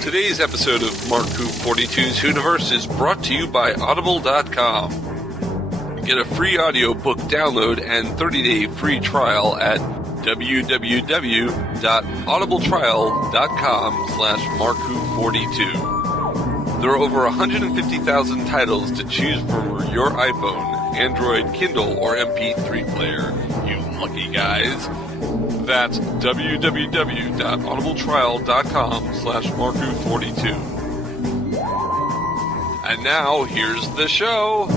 Today's episode of Mark 42's WHOniverse is brought to you by Audible.com. Get a free audiobook download and 30-day free trial at www.audibletrial.com/Mark42. There are over 150,000 titles to choose from for your iPhone, Android, Kindle, or MP3 player. You lucky guys. That's www.audibletrial.com/Marku42. And now, here's the show.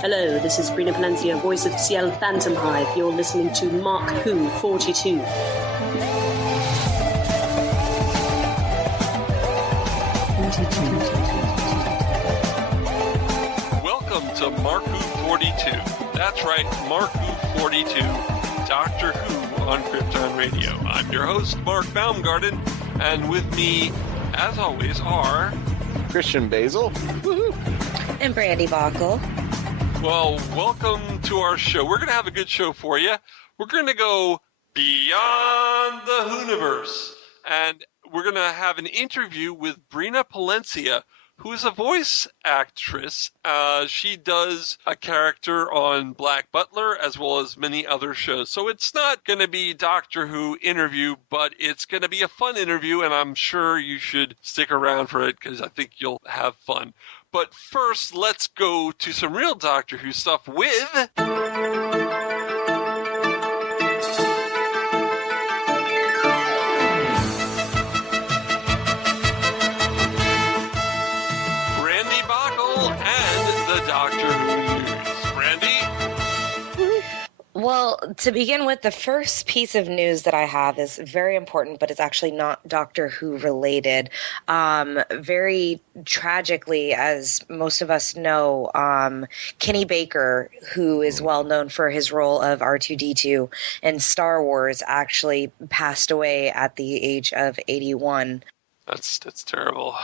Hello, this is Brina Palencia, voice of Ciel Phantom Hive. You're listening to Mark 42. Welcome to Mark 42. That's right, Mark 42, Doctor Who on Krypton Radio. I'm your host, Mark-Baumgarten, and with me, as always, are... Christian-basel. And brandi-bachle. Well, welcome to our show. We're going to have a good show for you. We're going to go beyond the WHOniverse. And we're going to have an interview with Brina Palencia, who is a voice actress. She does a character on Black Butler as well as many other shows. So it's not going to be Doctor Who interview, but it's going to be a fun interview, and I'm sure you should stick around for it because I think you'll have fun. But first, let's go to some real Doctor Who stuff with... brandi-bachle and the Doctor Who news. Brandi? Well, to begin with, the first piece of news that I have is very important, but it's actually not Doctor Who related. Very tragically, as most of us know, Kenny Baker, who is well known for his role of R2-D2 in Star Wars, actually passed away at the age of 81. That's terrible.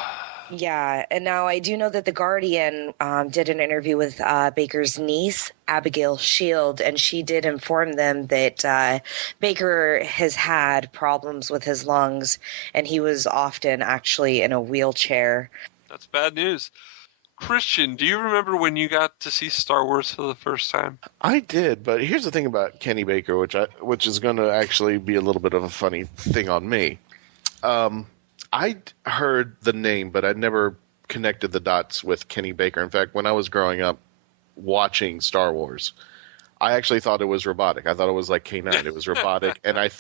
Yeah, and now I do know that The Guardian did an interview with Baker's niece, Abigail Shield, and she did inform them that Baker has had problems with his lungs, and he was often actually in a wheelchair. That's bad news. Christian, do you remember when you got to see Star Wars for the first time? I did, but here's the thing about Kenny Baker, which is going to actually be a little bit of a funny thing on me. I'd heard the name, but I'd never connected the dots with Kenny Baker. In fact, when I was growing up watching Star Wars, I actually thought it was robotic. I thought it was like K9. It was robotic, and I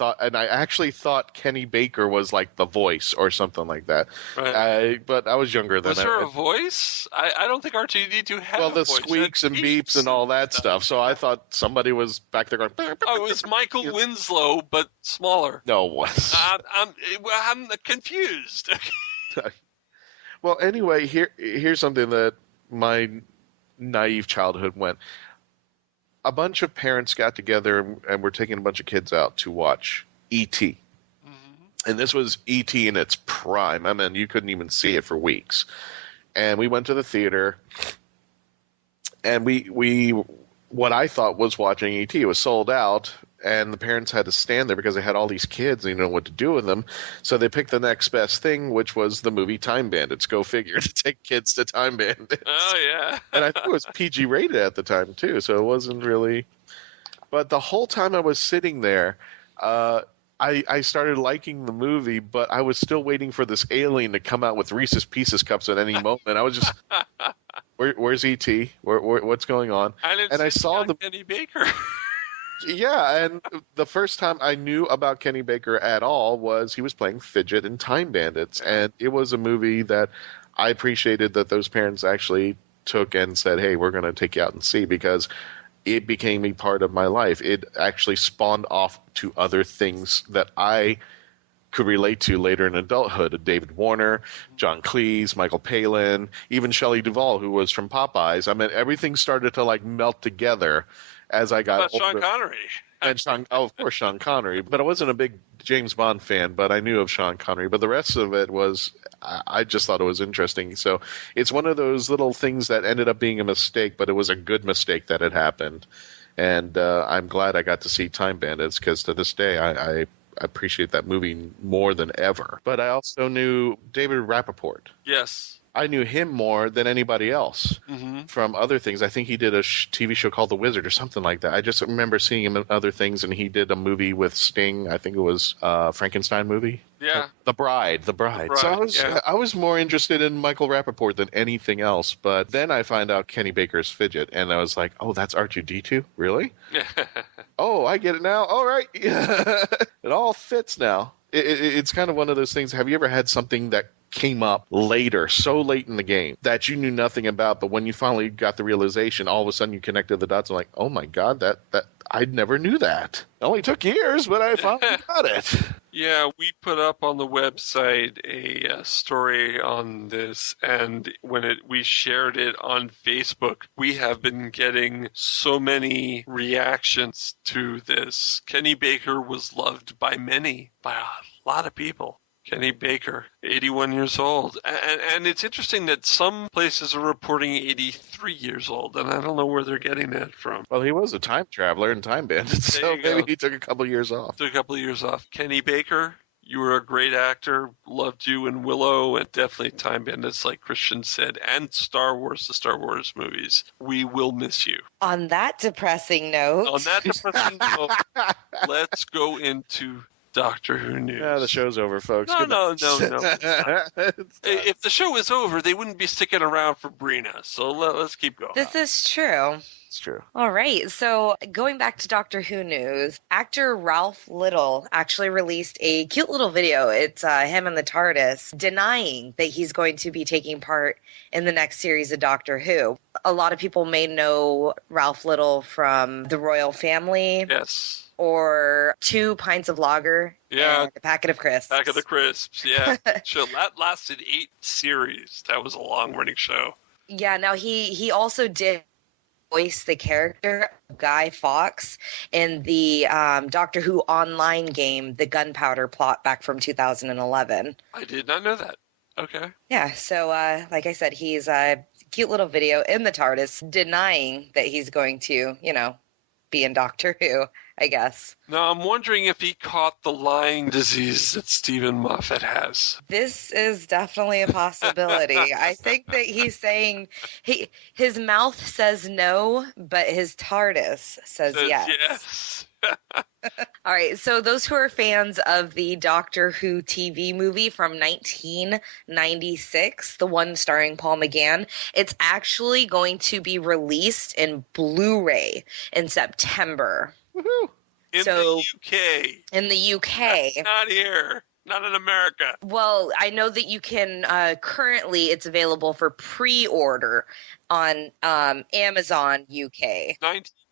actually thought Kenny Baker was like the voice or something like that. Right. But I was younger than that. Was there a voice? I don't think R2-D2 had a voice. Well, the squeaks and beeps and all that stuff. So I thought somebody was back there going... Oh, it was Michael Winslow, but smaller. No, it was. I'm confused. Well, anyway, here's something that my naive childhood went. A bunch of parents got together and were taking a bunch of kids out to watch E.T. Mm-hmm. And this was E.T. in its prime. I mean, you couldn't even see it for weeks. And we went to the theater, and we what I thought was watching E.T. It was sold out, and the parents had to stand there because they had all these kids and they didn't know what to do with them. So they picked the next best thing, which was the movie Time Bandits. Go figure, to take kids to Time Bandits. Oh, yeah. And I think it was PG rated at the time, too, so it wasn't really... But the whole time I was sitting there, I started liking the movie, but I was still waiting for this alien to come out with Reese's Pieces cups at any moment. I was just... Where's E.T.? What's going on? And I saw the Kenny Baker. Yeah, and the first time I knew about Kenny Baker at all was he was playing Fidget in Time Bandits, and it was a movie that I appreciated that those parents actually took and said, hey, we're going to take you out and see, because it became a part of my life. It actually spawned off to other things that I could relate to later in adulthood. David Warner, John Cleese, Michael Palin, even Shelley Duvall, who was from Popeyes. I mean, everything started to like melt together as I got older. Sean Connery. And of course, Sean Connery. But I wasn't a big James Bond fan, but I knew of Sean Connery. But the rest of it was, I just thought it was interesting. So it's one of those little things that ended up being a mistake, but it was a good mistake that it happened. And I'm glad I got to see Time Bandits, because to this day, I appreciate that movie more than ever. But I also knew David Rappaport. Yes. I knew him more than anybody else from other things. I think he did a TV show called The Wizard or something like that. I just remember seeing him in other things, and he did a movie with Sting. I think it was Frankenstein movie. Yeah. The Bride. So I was more interested in Michael Rappaport than anything else. But then I find out Kenny Baker's Fidget, and I was like, oh, that's R2-D2? Really? Oh, I get it now. All right. It all fits now. It's kind of one of those things. Have you ever had something that came up later, so late in the game, that you knew nothing about, but when you finally got the realization, all of a sudden you connected the dots and like, oh my God, that I never knew that. It only took years, but I finally got it. Yeah, we put up on the website a story on this, and when we shared it on Facebook, we have been getting so many reactions to this. Kenny Baker was loved by many, by a lot of people. Kenny Baker, 81 years old. And it's interesting that some places are reporting 83 years old, and I don't know where they're getting that from. Well, he was a time traveler in Time Bandits, so maybe he took a couple years off. Kenny Baker, you were a great actor, loved you in Willow, and definitely Time Bandits, like Christian said, and Star Wars, the Star Wars movies. We will miss you. On that depressing note. Let's go into Doctor Who news. Yeah, the show's over, folks. No. If the show is over, they wouldn't be sticking around for Brina. So let's keep going. This is true. It's true. All right. So going back to Doctor Who news, actor Ralph Little actually released a cute little video. It's him in the TARDIS denying that he's going to be taking part in the next series of Doctor Who. A lot of people may know Ralph Little from the Royal Family. Yes. Or 2 pints of lager and a packet of crisps. Pack of the crisps, yeah. Sure, that lasted 8 series. That was a long-running show. Yeah, now he also did voice the character of Guy Fawkes in the Doctor Who online game, The Gunpowder Plot, back from 2011. I did not know that. Okay. Yeah, so like I said, he's a cute little video in the TARDIS denying that he's going to, be in Doctor Who, I guess. Now, I'm wondering if he caught the lying disease that Stephen Moffat has. This is definitely a possibility. I think that he's saying his mouth says no, but his TARDIS says yes. All right, so those who are fans of the Doctor Who TV movie from 1996, the one starring Paul McGann, it's actually going to be released in Blu-ray in September. Woohoo! In the UK. In the UK. That's not here. Not in America. Well, I know that you can, currently it's available for pre-order on Amazon UK.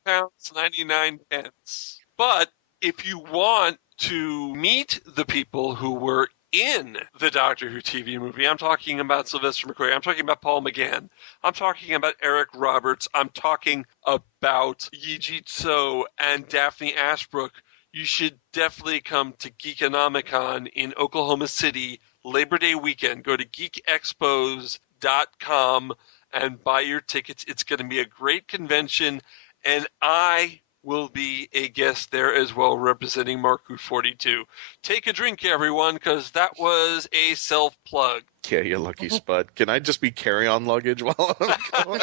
£19.99. But if you want to meet the people who were in the Doctor Who TV movie, I'm talking about Sylvester McCoy, I'm talking about Paul McGann, I'm talking about Eric Roberts, I'm talking about Yijit So and Daphne Ashbrook, you should definitely come to Geekinomicon in Oklahoma City, Labor Day weekend. Go to geekexpos.com and buy your tickets. It's going to be a great convention, and I will be a guest there as well, representing Mark-Who42. Take a drink, everyone, because that was a self-plug. Yeah, you lucky spud. Can I just be carry-on luggage while I'm going?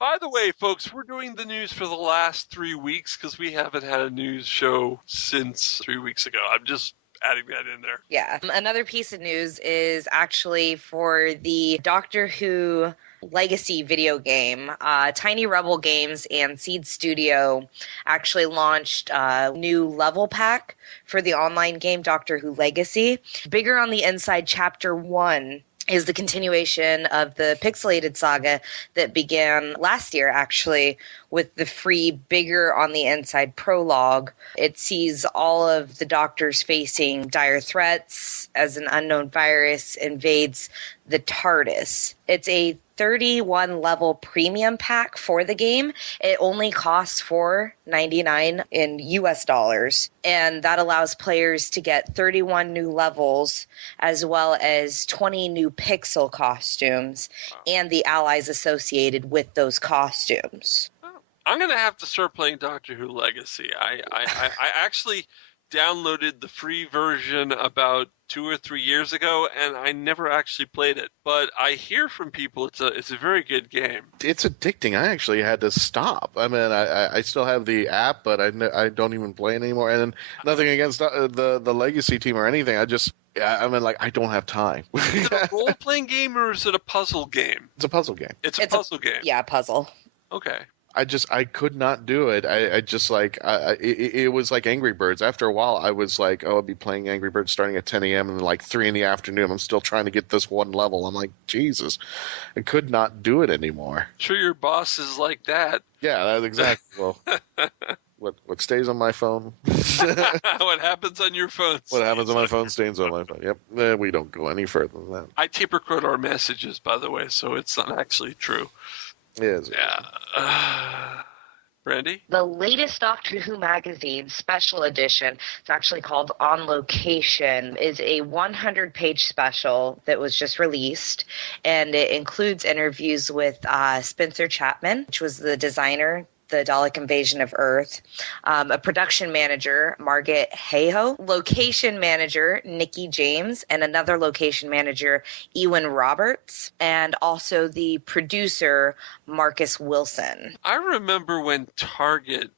By the way, folks, we're doing the news for the last 3 weeks because we haven't had a news show since 3 weeks ago. I'm just adding that in there. Yeah. Another piece of news is actually for the Doctor Who Legacy video game. Tiny Rebel Games and Seed Studio actually launched a new level pack for the online game Doctor Who Legacy. Bigger on the Inside Chapter 1 is the continuation of the pixelated saga that began last year, actually, with the free Bigger on the Inside prologue. It sees all of the doctors facing dire threats as an unknown virus invades the TARDIS. It's a 31 level premium pack for the game. It only costs $4.99 in US dollars, and that allows players to get 31 new levels as well as 20 new pixel costumes and the allies associated with those costumes. I'm going to have to start playing Doctor Who Legacy. I actually downloaded the free version about 2 or 3 years ago, and I never actually played it. But I hear from people it's a very good game. It's addicting. I actually had to stop. I mean, I still have the app, but I don't even play it anymore. And nothing against the Legacy team or anything. I mean, like, I don't have time. Is it a role-playing game or is it a puzzle game? It's a puzzle game. It's a puzzle game. Yeah, puzzle. Okay. I could not do it. It was like Angry Birds. After a while, I was like, oh, I'll be playing Angry Birds starting at 10 a.m. and like 3 in the afternoon. I'm still trying to get this one level. I'm like, Jesus, I could not do it anymore. Sure, your boss is like that. Yeah, that's exactly. Well, what stays on my phone? What happens on your phone? What happens on my phone stays on my phone. Yep. We don't go any further than that. I tape record our messages, by the way, so it's not actually true. Yes. Yeah. Brandy? The latest Doctor Who magazine, special edition, it's actually called On Location, is a 100-page special that was just released, and it includes interviews with Spencer Chapman, which was the designer, the Dalek Invasion of Earth, a production manager, Margaret Hayhoe, location manager, Nikki James, and another location manager, Ewan Roberts, and also the producer, Marcus Wilson. I remember when Target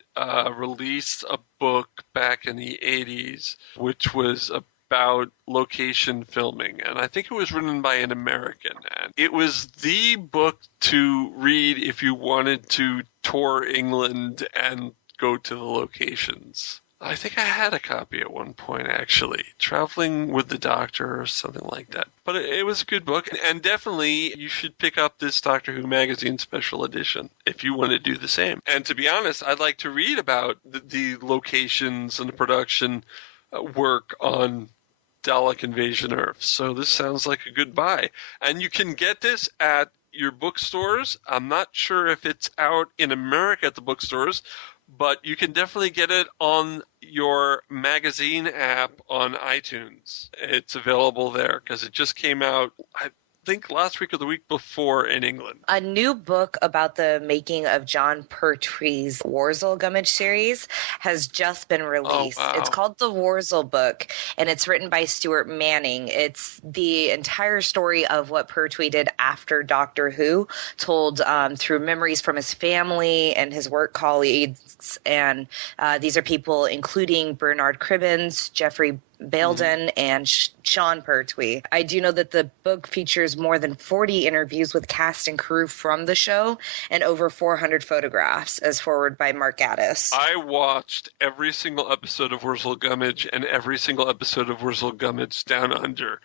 released a book back in the 80s, which was about location filming, and I think it was written by an American, and it was the book to read if you wanted to tour England and go to the locations. I think I had a copy at one point, actually, Traveling with the Doctor or something like that. But it was a good book, and definitely you should pick up this Doctor Who magazine special edition if you want to do the same. And to be honest, I'd like to read about the locations and the production work on Dalek Invasion Earth. So this sounds like a good buy. And you can get this at your bookstores. I'm not sure if it's out in America at the bookstores, but you can definitely get it on your magazine app on iTunes. It's available there because it just came out, I think last week or the week before in England. A new book about the making of John Pertwee's Wurzel Gummidge series has just been released. Oh, wow. It's called The Wurzel Book, and it's written by Stuart Manning. It's the entire story of what Pertwee did after Doctor Who, told through memories from his family and his work colleagues. And these are people including Bernard Cribbins, Jeffrey Belden, and Sean Pertwee. I do know that the book features more than 40 interviews with cast and crew from the show and over 400 photographs, as forwarded by Mark Gaddis. I watched every single episode of Wurzel Gummidge and every single episode of Wurzel Gummidge Down Under.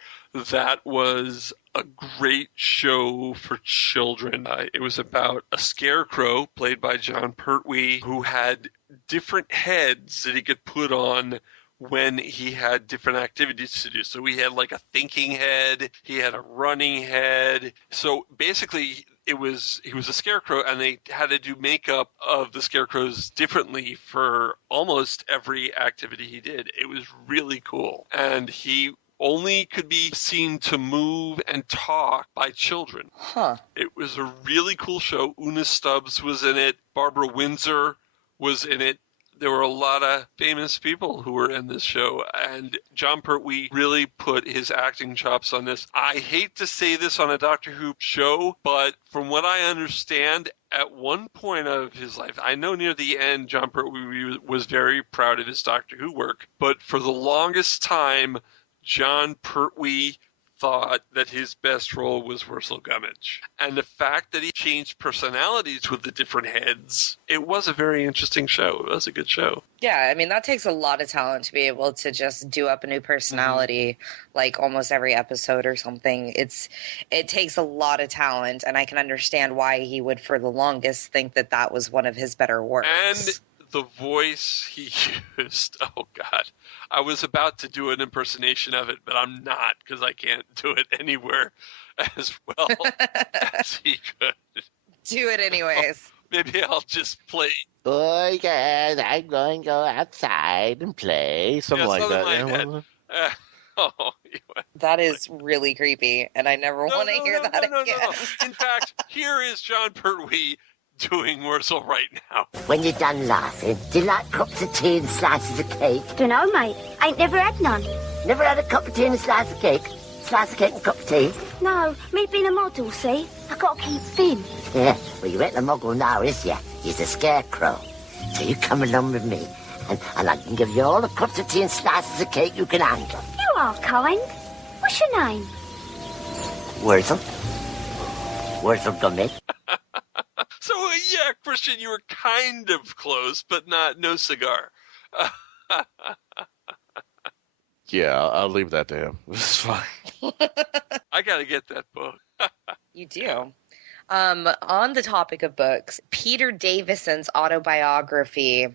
That was a great show for children. It was about a scarecrow played by John Pertwee who had different heads that he could put on when he had different activities to do. So he had like a thinking head, he had a running head. So basically he was a scarecrow, and they had to do makeup of the scarecrows differently for almost every activity he did. It was really cool. And he only could be seen to move and talk by children. Huh. It was a really cool show. Una Stubbs was in it. Barbara Windsor was in it. There were a lot of famous people who were in this show, and John Pertwee really put his acting chops on this. I hate to say this on a Doctor Who show, but from what I understand, at one point of his life, I know near the end, John Pertwee was very proud of his Doctor Who work, but for the longest time, John Pertwee thought that his best role was Ursula Gummidge. And the fact that he changed personalities with the different heads, it was a very interesting show. It was a good show. Yeah, I mean, that takes a lot of talent to be able to just do up a new personality like almost every episode or something. It takes a lot of talent, and I can understand why he would, for the longest, think that that was one of his better works. And the voice he used, oh God. I was about to do an impersonation of it, but I'm not, because I can't do it anywhere as well as he could. Do it anyways. Maybe I'll just play. Oh, yes, I'm going to go outside and play. Something like that. That is really creepy, and I never want to hear that again. No. In fact, here is John Pertwee doing Wurzel right now. When you're done laughing, do you like cups of tea and slices of cake? Dunno, mate. Ain't never had none. Never had a cup of tea and a slice of cake? Slice of cake and a cup of tea? No, me being a model, see? I gotta keep thin. Yeah, well, you ain't the muggle now, is ya? He's a scarecrow. So you come along with me, and I can give you all the cups of tea and slices of cake you can handle. You are kind. What's your name? Wurzel. Wurzel Gummidge. So, yeah, Christian, you were kind of close, but no cigar. Yeah, I'll leave that to him. It's fine. I got to get that book. You do. On the topic of books, Peter Davison's autobiography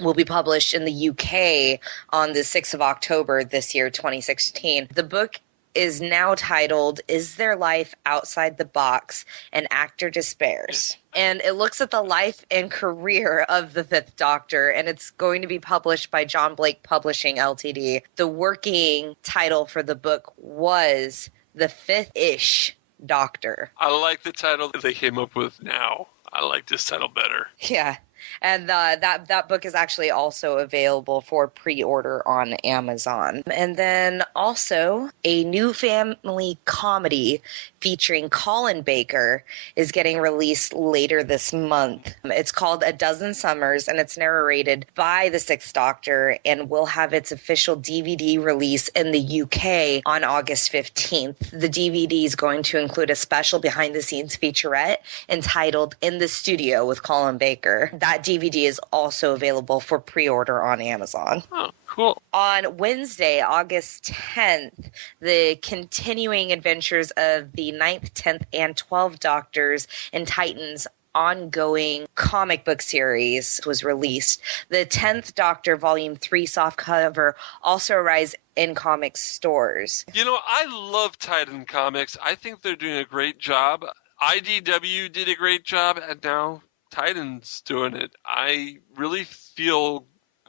will be published in the UK on the 6th of October this year, 2016. The book is now titled, Is There Life Outside the Box? An Actor Despairs. And it looks at the life and career of the Fifth Doctor, and it's going to be published by John Blake Publishing, Ltd. The working title for the book was The Fifth-ish Doctor. I like the title they came up with now. I like this title better. Yeah. And that book is actually also available for pre-order on Amazon. And then also a new family comedy featuring Colin Baker is getting released later this month. It's called A Dozen Summers, and it's narrated by the Sixth Doctor and will have its official DVD release in the UK on August 15th. The DVD is going to include a special behind-the-scenes featurette entitled In the Studio with Colin Baker. That DVD is also available for pre-order on Amazon. Oh, cool. On Wednesday, August 10th, the continuing adventures of the 9th, 10th, and 12th Doctors and Titans ongoing comic book series was released. The 10th Doctor Volume 3 softcover also arrives in comic stores. You know, I love Titan Comics. I think they're doing a great job. IDW did a great job, and now Titan's doing it. I really feel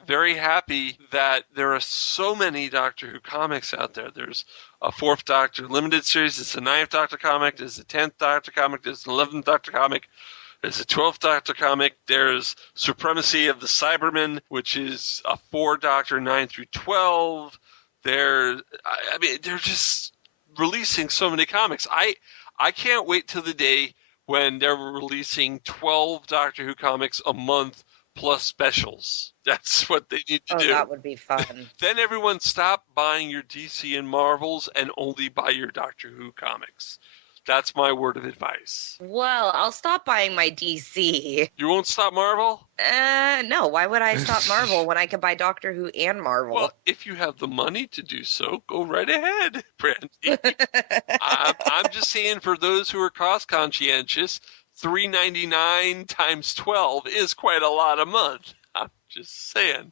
very happy that there are so many Doctor Who comics out there. There's a 4th Doctor limited series. There's a 9th Doctor comic. There's a 10th Doctor comic. There's an 11th Doctor comic. There's a 12th Doctor comic. There's Supremacy of the Cybermen, which is a 4-Doctor 9 through 12. They're just releasing so many comics. I can't wait till the day when they're releasing 12 Doctor Who comics a month plus specials. That's what they need to do. Oh, that would be fun. Then everyone stop buying your DC and Marvels and only buy your Doctor Who comics. That's my word of advice. Well, I'll stop buying my DC. You won't stop Marvel? No. Why would I stop Marvel when I could buy Doctor Who and Marvel? Well, if you have the money to do so, go right ahead, Brandy. I'm just saying, for those who are cost conscientious, $3.99 times 12 is quite a lot a month. I'm just saying.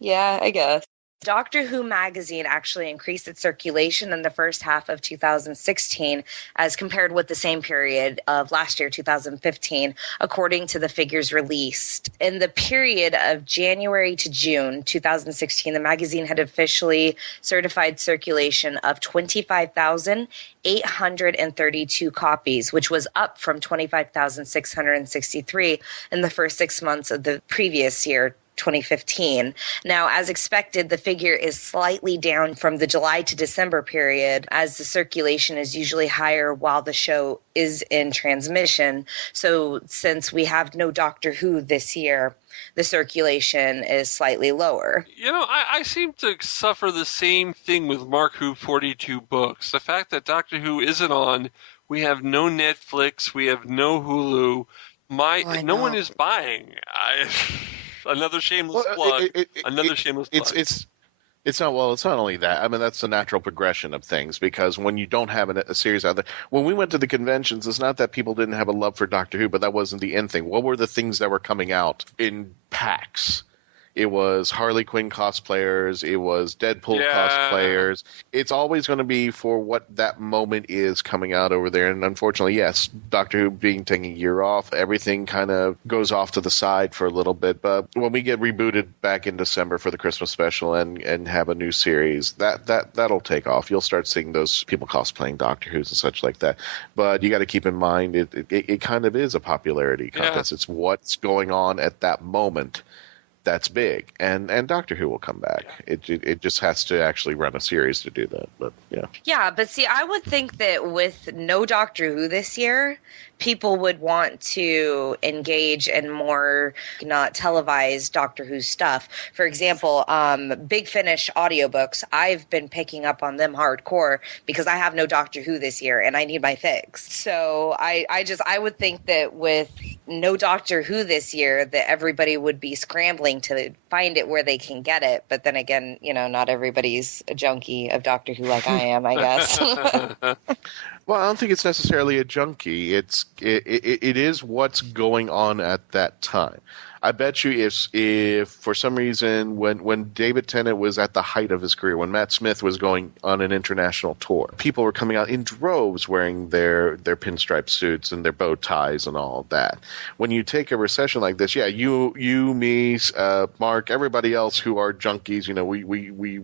Yeah, I guess. Doctor Who magazine actually increased its circulation in the first half of 2016 as compared with the same period of last year, 2015, according to the figures released. In the period of January to June 2016, the magazine had officially certified circulation of 25,832 copies, which was up from 25,663 in the first 6 months of the previous year, 2015. Now, as expected, the figure is slightly down from the July to December period, as the circulation is usually higher while the show is in transmission. So since we have no Doctor Who this year, the circulation is slightly lower. I seem to suffer the same thing with Mark Who 42 books. The fact that Doctor Who isn't on, we have no Netflix, we have no Hulu. No one is buying. Another shameless plug. Shameless plug. It's not only that. I mean, that's the natural progression of things, because when you don't have a series out there, when we went to the conventions, it's not that people didn't have a love for Doctor Who, but that wasn't the end thing. What were the things that were coming out in packs? It was Harley Quinn cosplayers. It was Deadpool cosplayers. It's always going to be for what that moment is coming out over there. And unfortunately, yes, Doctor Who being taking a year off, everything kind of goes off to the side for a little bit. But when we get rebooted back in December for the Christmas special and have a new series, that'll take off. You'll start seeing those people cosplaying Doctor Who's and such like that. But you got to keep in mind, it kind of is a popularity contest. Yeah. It's what's going on at that moment. That's big, and Doctor Who will come back. It just has to actually run a series to do that. But but see, I would think that with no Doctor Who this year, people would want to engage in more not televised Doctor Who stuff. For example, Big Finish audiobooks, I've been picking up on them hardcore because I have no Doctor Who this year and I need my fix. So I would think that with no Doctor Who this year, that everybody would be scrambling to find it where they can get it. But then again, not everybody's a junkie of Doctor Who like I am, I guess. Well, I don't think it's necessarily a junkie. It is what's going on at that time. I bet you if for some reason when David Tennant was at the height of his career, when Matt Smith was going on an international tour, people were coming out in droves wearing their pinstripe suits and their bow ties and all of that. When you take a recession like this, you, me, Mark, everybody else who are junkies,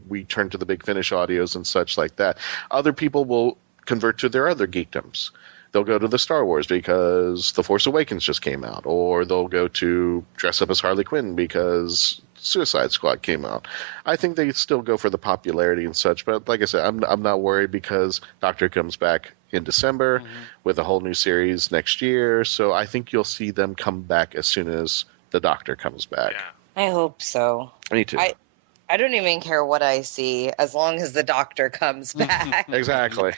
we turn to the Big Finish audios and such like that. Other people will convert to their other geekdoms. They'll go to the Star Wars because The Force Awakens just came out, or they'll go to dress up as Harley Quinn because Suicide Squad came out. I think they still go for the popularity and such, but like I said, I'm not worried because Doctor comes back in December with a whole new series next year, so I think you'll see them come back as soon as the Doctor comes back. Yeah. I hope so. Me too. I don't even care what I see as long as the Doctor comes back. Exactly.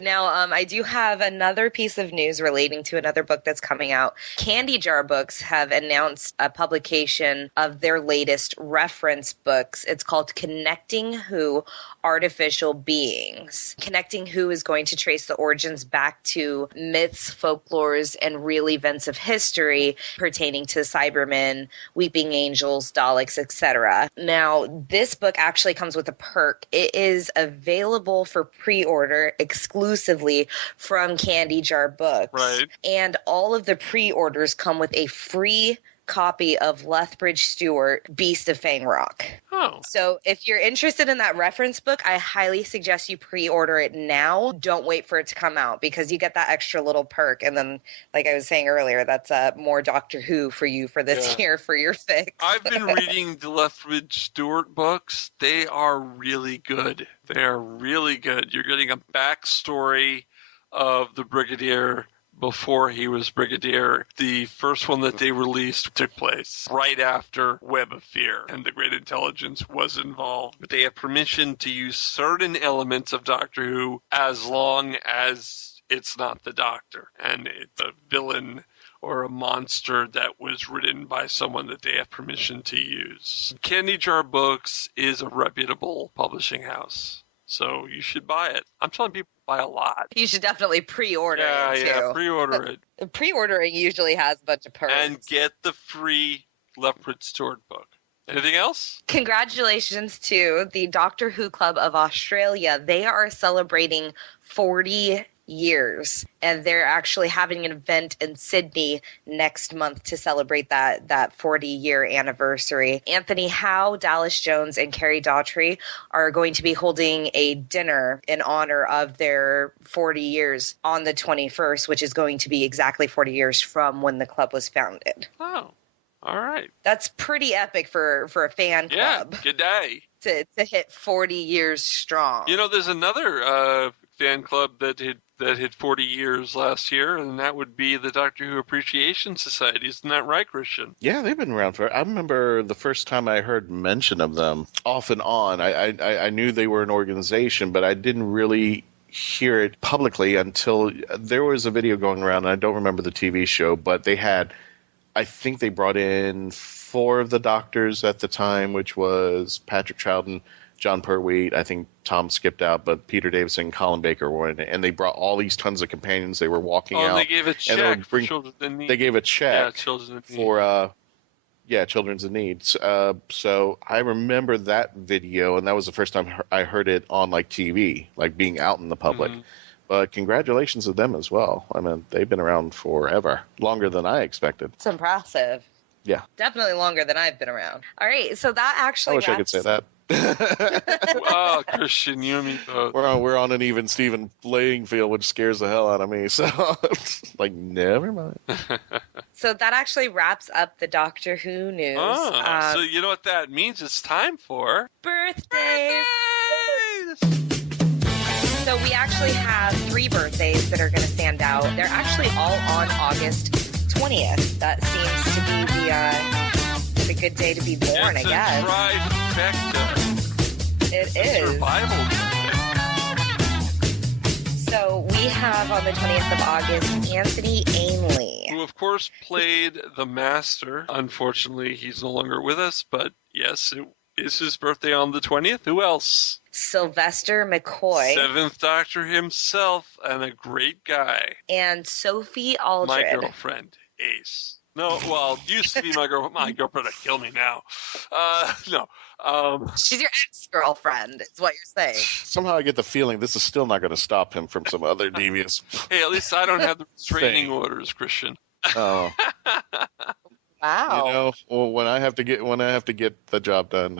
Now, I do have another piece of news relating to another book that's coming out. Candy Jar Books have announced a publication of their latest reference books. It's called Connecting Who, Artificial Beings. Connecting Who is going to trace the origins back to myths, folklores, and real events of history pertaining to Cybermen, Weeping Angels, Daleks, etc. Now, this book actually comes with a perk. It is available for pre-order exclusively from Candy Jar Books. Right. And all of the pre-orders come with a free copy of Lethbridge Stewart, Beast of Fang Rock. Oh. So if you're interested in that reference book, I highly suggest you pre-order it now. Don't wait for it to come out because you get that extra little perk. And then, like I was saying earlier, that's more Doctor Who for you for this year for your fix. I've been reading the Lethbridge Stewart books. They are really good. They are really good. You're getting a backstory of the Brigadier before he was Brigadier. The first one that they released took place right after Web of Fear, and the Great Intelligence was involved. But they have permission to use certain elements of Doctor Who as long as it's not the Doctor, and it's a villain or a monster that was written by someone that they have permission to use. Candy Jar Books is a reputable publishing house, so you should buy it. I'm telling people to buy a lot. You should definitely pre-order it, too. Yeah, pre-order it. Pre-ordering usually has a bunch of perks. And get the free Lethbridge Stewart book. Anything else? Congratulations to the Doctor Who Club of Australia. They are celebrating 40 years, and they're actually having an event in Sydney next month to celebrate that 40-year anniversary. Anthony Howe, Dallas Jones, and Carrie Daughtry are going to be holding a dinner in honor of their 40 years on the 21st, which is going to be exactly 40 years from when the club was founded. Oh, All right. That's pretty epic for a fan club. Yeah, good day. To hit 40 years strong. You know, there's another fan club that hit 40 years last year, and that would be the Doctor Who Appreciation Society. Isn't that right, Christian? Yeah, they've been around for. I remember the first time I heard mention of them off and on. I knew they were an organization, but I didn't really hear it publicly until there was a video going around. And I don't remember the TV show, but they had. I think they brought in 4 of the Doctors at the time, which was Patrick Troughton, John Pertwee. I think Tom skipped out, but Peter Davison and Colin Baker were in it. And they brought all these tons of companions. They were walking out. And they gave a check for children in need. They gave a check children in need. For children's in need. So I remember that video, and that was the first time I heard it on like TV, like being out in the public. Mm-hmm. But congratulations to them as well. I mean, they've been around forever, longer than I expected. It's impressive. Yeah. Definitely longer than I've been around. All right, so that actually I wish I could say that. Wow, Christian, you and me both. We're on an even Steven playing field, which scares the hell out of me. So, like, never mind. So that actually wraps up the Doctor Who news. So you know what that means? It's time for... Birthdays! So we actually have 3 birthdays that are going to stand out. They're actually all on August 20th. That seems to be the good day to be born, I guess. It's It is. Survival birthday. So we have on the 20th of August Anthony Ainley, who of course played the Master. Unfortunately, he's no longer with us, but yes, it is his birthday on the 20th. Who else? Sylvester McCoy, 7th Doctor himself, and a great guy. and Sophie Aldred. My girlfriend, Ace. No, well, used to be my girlfriend. My girlfriend would kill me now. No. She's your ex-girlfriend, is what you're saying. Somehow I get the feeling this is still not going to stop him from some other devious. Hey, at least I don't have the restraining orders, Christian. Oh. Wow. You know, well, when I have to get the job done.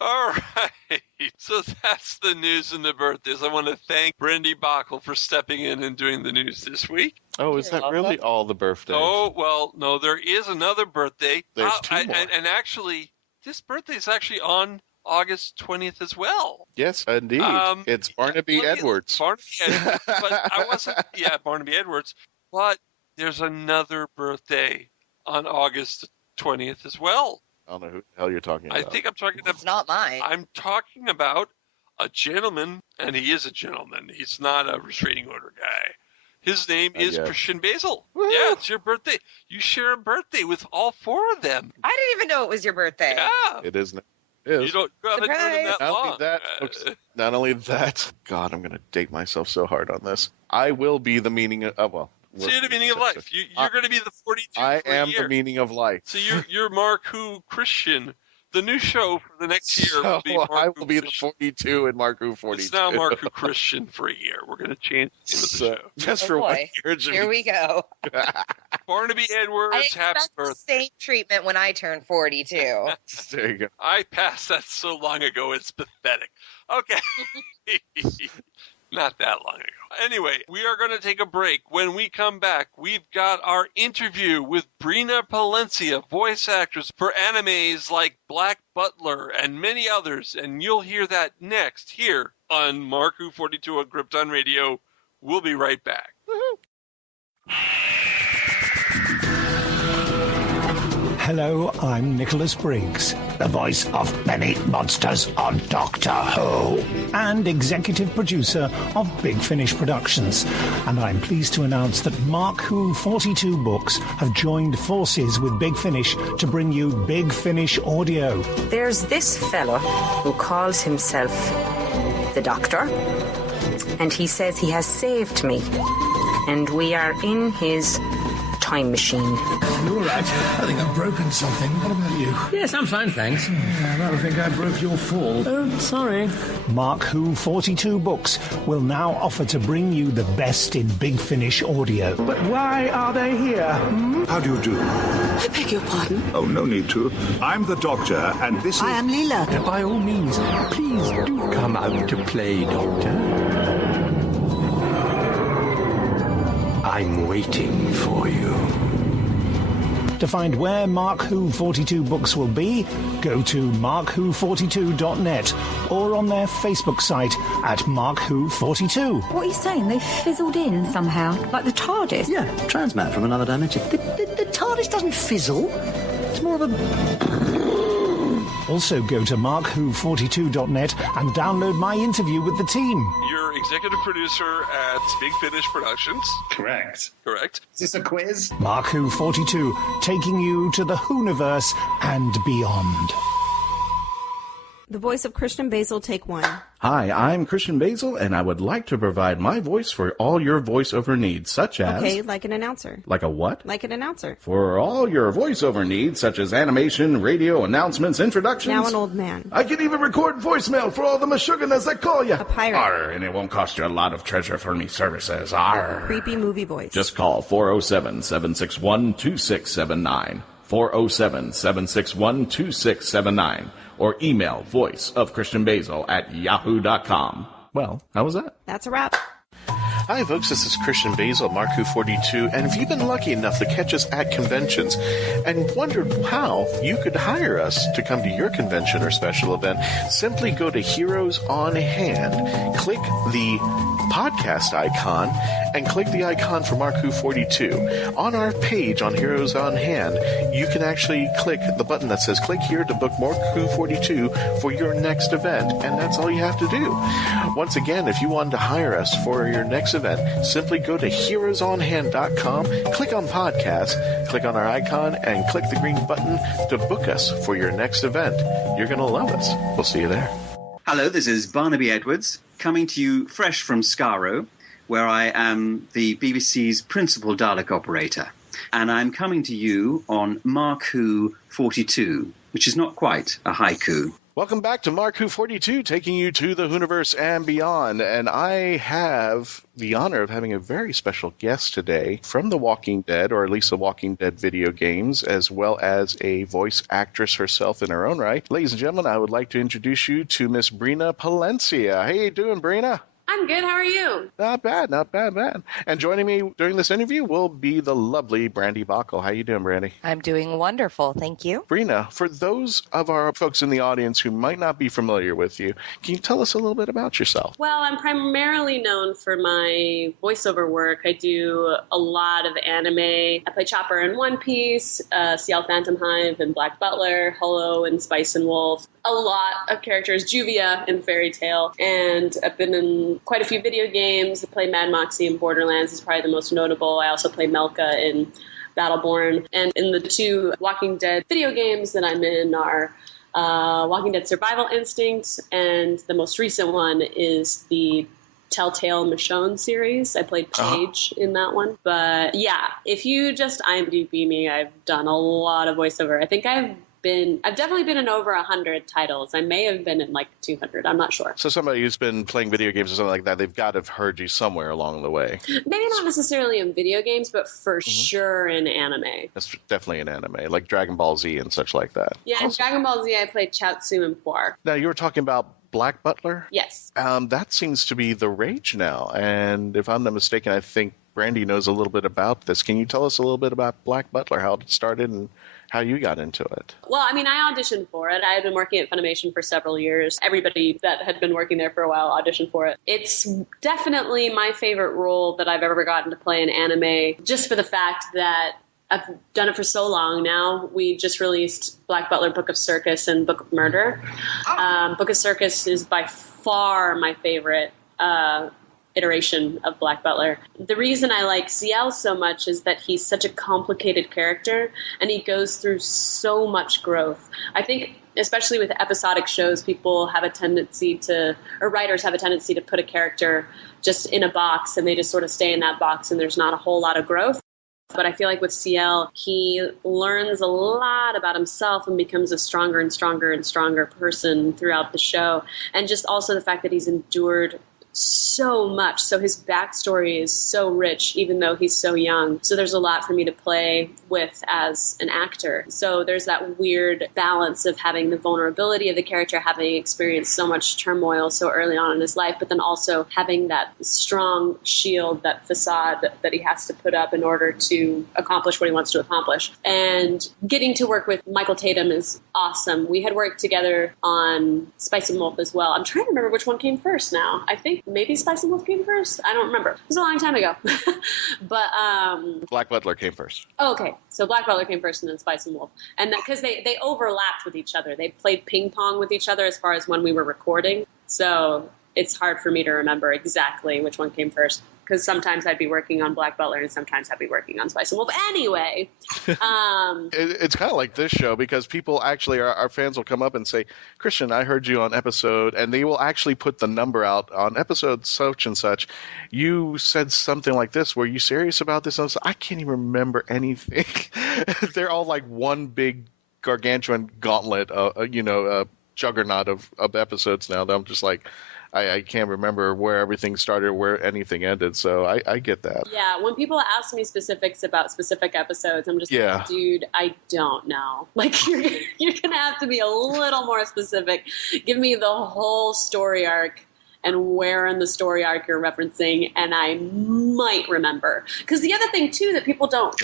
All right, so that's the news and the birthdays. I want to thank brandi-bachle for stepping in and doing the news this week. Oh, is that really all the birthdays? Oh, well, no, there is another birthday. There's 2 more. And actually, this birthday is actually on August 20th as well. Yes, indeed. It's Barnaby Edwards. Barnaby Edwards, but I wasn't, Barnaby Edwards. But there's another birthday on August 20th as well. I don't know who the hell you're talking about. I think I'm talking about... It's not mine. I'm talking about a gentleman, and he is a gentleman. He's not a restraining order guy. His name is Christian-basel. Yeah, it's your birthday. You share a birthday with all 4 of them. I didn't even know it was your birthday. Yeah. It is. You haven't heard him that long. Not only that, God, I'm going to date myself so hard on this. I will be the meaning of, So you're the meaning of life. You're going to be the 42 I for a am year. the meaning of life. So you're Mark Who Christian. The new show for the next year will be Mark I Who will be Christian. the 42 and Mark Who 42. It's now Mark Who Christian for a year. We're going to change the name of the show. Just for 1 year, Jimmy. Here we go. Barnaby Edwards, I happy expect the birthday. same treatment when I turn 42. There you go. I passed that so long ago, it's pathetic. Okay. Not that long ago. Anyway, we are going to take a break. When we come back, we've got our interview with Brina Palencia, voice actress for animes like Black Butler and many others, and you'll hear that next here on Mark Who 42 on Krypton Radio. We'll be right back. Hello, I'm Nicholas Briggs, The voice of many monsters on Doctor Who. and executive producer of Big Finish Productions. And I'm pleased to announce that Mark Who 42 Books have joined forces with Big Finish to bring you Big Finish Audio. There's this fellow who calls himself the Doctor, and he says he has saved me, and we are in his time machine. You're all right. I think I've broken something. What about you? Yes, I'm fine, thanks. I don't think I broke your fall. Oh, sorry. Mark Who 42 Books will now offer to bring you the best in Big Finish Audio. But why are they here? How do you do? I beg your pardon? Oh, no need to. I'm the Doctor, and this is... I am Leela. By all means, please do come out to play, Doctor. I'm waiting for you. To find where Mark Who 42 books will be, go to markwho42.net or on their Facebook site at markwho42. What are you saying? They fizzled in somehow, like the TARDIS? Yeah, transmat from another dimension. The TARDIS doesn't fizzle. It's more of a... Also go to markwho42.net and download my interview with the team. You're executive producer at Big Finish Productions. Correct. Correct. Is this a quiz? Mark Who 42, taking you to the Whoniverse and beyond. The voice of Christian-Basel, take one. Hi, I'm Christian-Basel, and I would like to provide my voice for all your voiceover needs, such as... Okay, like an announcer. Like a what? Like an announcer. For all your voiceover needs, such as animation, radio, announcements, introductions... Now an old man. I can even record voicemail for all the Meshuggahs that call you. A pirate. Arr, and it won't cost you a lot of treasure for me services. Arr. Creepy movie voice. Just call 407-761-2679. 407-761-2679. Or email voiceofchristian-basel@yahoo.com. Well, how was that? That's a wrap. Hi, folks. This is Christian Basel, Mark Who 42, and if you've been lucky enough to catch us at conventions and wondered how you could hire us to come to your convention or special event, simply go to Heroes on Hand, click the podcast icon, and click the icon for Mark Who 42. On our page on Heroes on Hand, you can actually click the button that says click here to book Mark Who 42 for your next event, and that's all you have to do. Once again, if you want to hire us for your next event, simply go to heroesonhand.com, click on podcast, click on our icon, and click the green button to book us for your next event. You're going to love us. We'll see you there. Hello, this is Barnaby Edwards, coming to you fresh from Skaro, where I am the BBC's principal Dalek operator. And I'm coming to you on Mark Who 42, which is not quite a haiku. Welcome back to Mark Who 42, taking you to the Whoniverse and beyond. And I have the honor of having a very special guest today from The Walking Dead, or at least The Walking Dead video games, as well as a voice actress herself in her own right. Ladies and gentlemen, I would like to introduce you to Miss Brina Palencia. How you doing, Brina? I'm good. How are you? Not bad. And joining me during this interview will be the lovely brandi-bachle. How you doing, Brandi? I'm doing wonderful. Thank you. Brina, for those of our folks in the audience who might not be familiar with you, can you tell us a little bit about yourself? Well, I'm primarily known for my voiceover work. I do a lot of anime. I play Chopper in One Piece, Ciel Phantom Hive and Black Butler, Holo and Spice and Wolf. A lot of characters, Juvia in Fairy Tail, and I've been in quite a few video games. I play Mad Moxie in Borderlands, is probably the most notable. I also play Melka in Battleborn. And in the two Walking Dead video games that I'm in are Walking Dead Survival Instinct, and the most recent one is the Telltale Michonne series. I played Paige in that one. But yeah, if you just IMDb me, I've done a lot of voiceover. I think I've definitely been in over 100 titles. I may have been in like 200. I'm not sure. So somebody who's been playing video games or something like that, they've got to have heard you somewhere along the way. Maybe not necessarily in video games, but for sure in anime. That's definitely an anime, like Dragon Ball Z and such like that. Yeah, in Dragon Ball Z, I played Chaozu and Poir. Now, you were talking about Black Butler? Yes. That seems to be the rage now. And if I'm not mistaken, I think Brandi knows a little bit about this. Can you tell us a little bit about Black Butler, how it started and how you got into it? Well, I mean, I auditioned for it. I had been working at Funimation for several years. Everybody that had been working there for a while auditioned for it. It's definitely my favorite role that I've ever gotten to play in anime, just for the fact that I've done it for so long now. We just released Black Butler, Book of Circus, and Book of Murder. Book of Circus is by far my favorite iteration of Black Butler. The reason I like Ciel so much is that he's such a complicated character, and he goes through so much growth. I think, especially with episodic shows, people have a tendency to, or writers have a tendency to put a character just in a box, and they just sort of stay in that box, and there's not a whole lot of growth. But I feel like with Ciel, he learns a lot about himself and becomes a stronger and stronger and stronger person throughout the show. And just also the fact that he's endured so much. So his backstory is so rich, even though he's so young. So there's a lot for me to play with as an actor. So there's that weird balance of having the vulnerability of the character, having experienced so much turmoil so early on in his life, but then also having that strong shield, that facade that he has to put up in order to accomplish what he wants to accomplish. And getting to work with Michael Tatum is awesome. We had worked together on Spice and Wolf as well. I'm trying to remember which one came first now. I think maybe Spice and Wolf came first. I don't remember. It was a long time ago. But Black Butler came first. Oh, okay. So Black Butler came first and then Spice and Wolf. And because they overlapped with each other. They played ping pong with each other as far as when we were recording. So it's hard for me to remember exactly which one came first. Because sometimes I'd be working on Black Butler and sometimes I'd be working on Spice and Wolf. Anyway. It's kind of like this show because people actually, our fans will come up and say, Christian, I heard you on episode, and they will actually put the number out on episode such and such. You said something like this. Were you serious about this? And I was like, I can't even remember anything. They're all like one big gargantuan gauntlet, juggernaut of episodes now that I'm just like, I can't remember where everything started, where anything ended. So I get that. Yeah, when people ask me specifics about specific episodes, I'm just like, dude, I don't know. Like, you're going to have to be a little more specific. Give me the whole story arc and where in the story arc you're referencing, and I might remember. Because the other thing, too, that people don't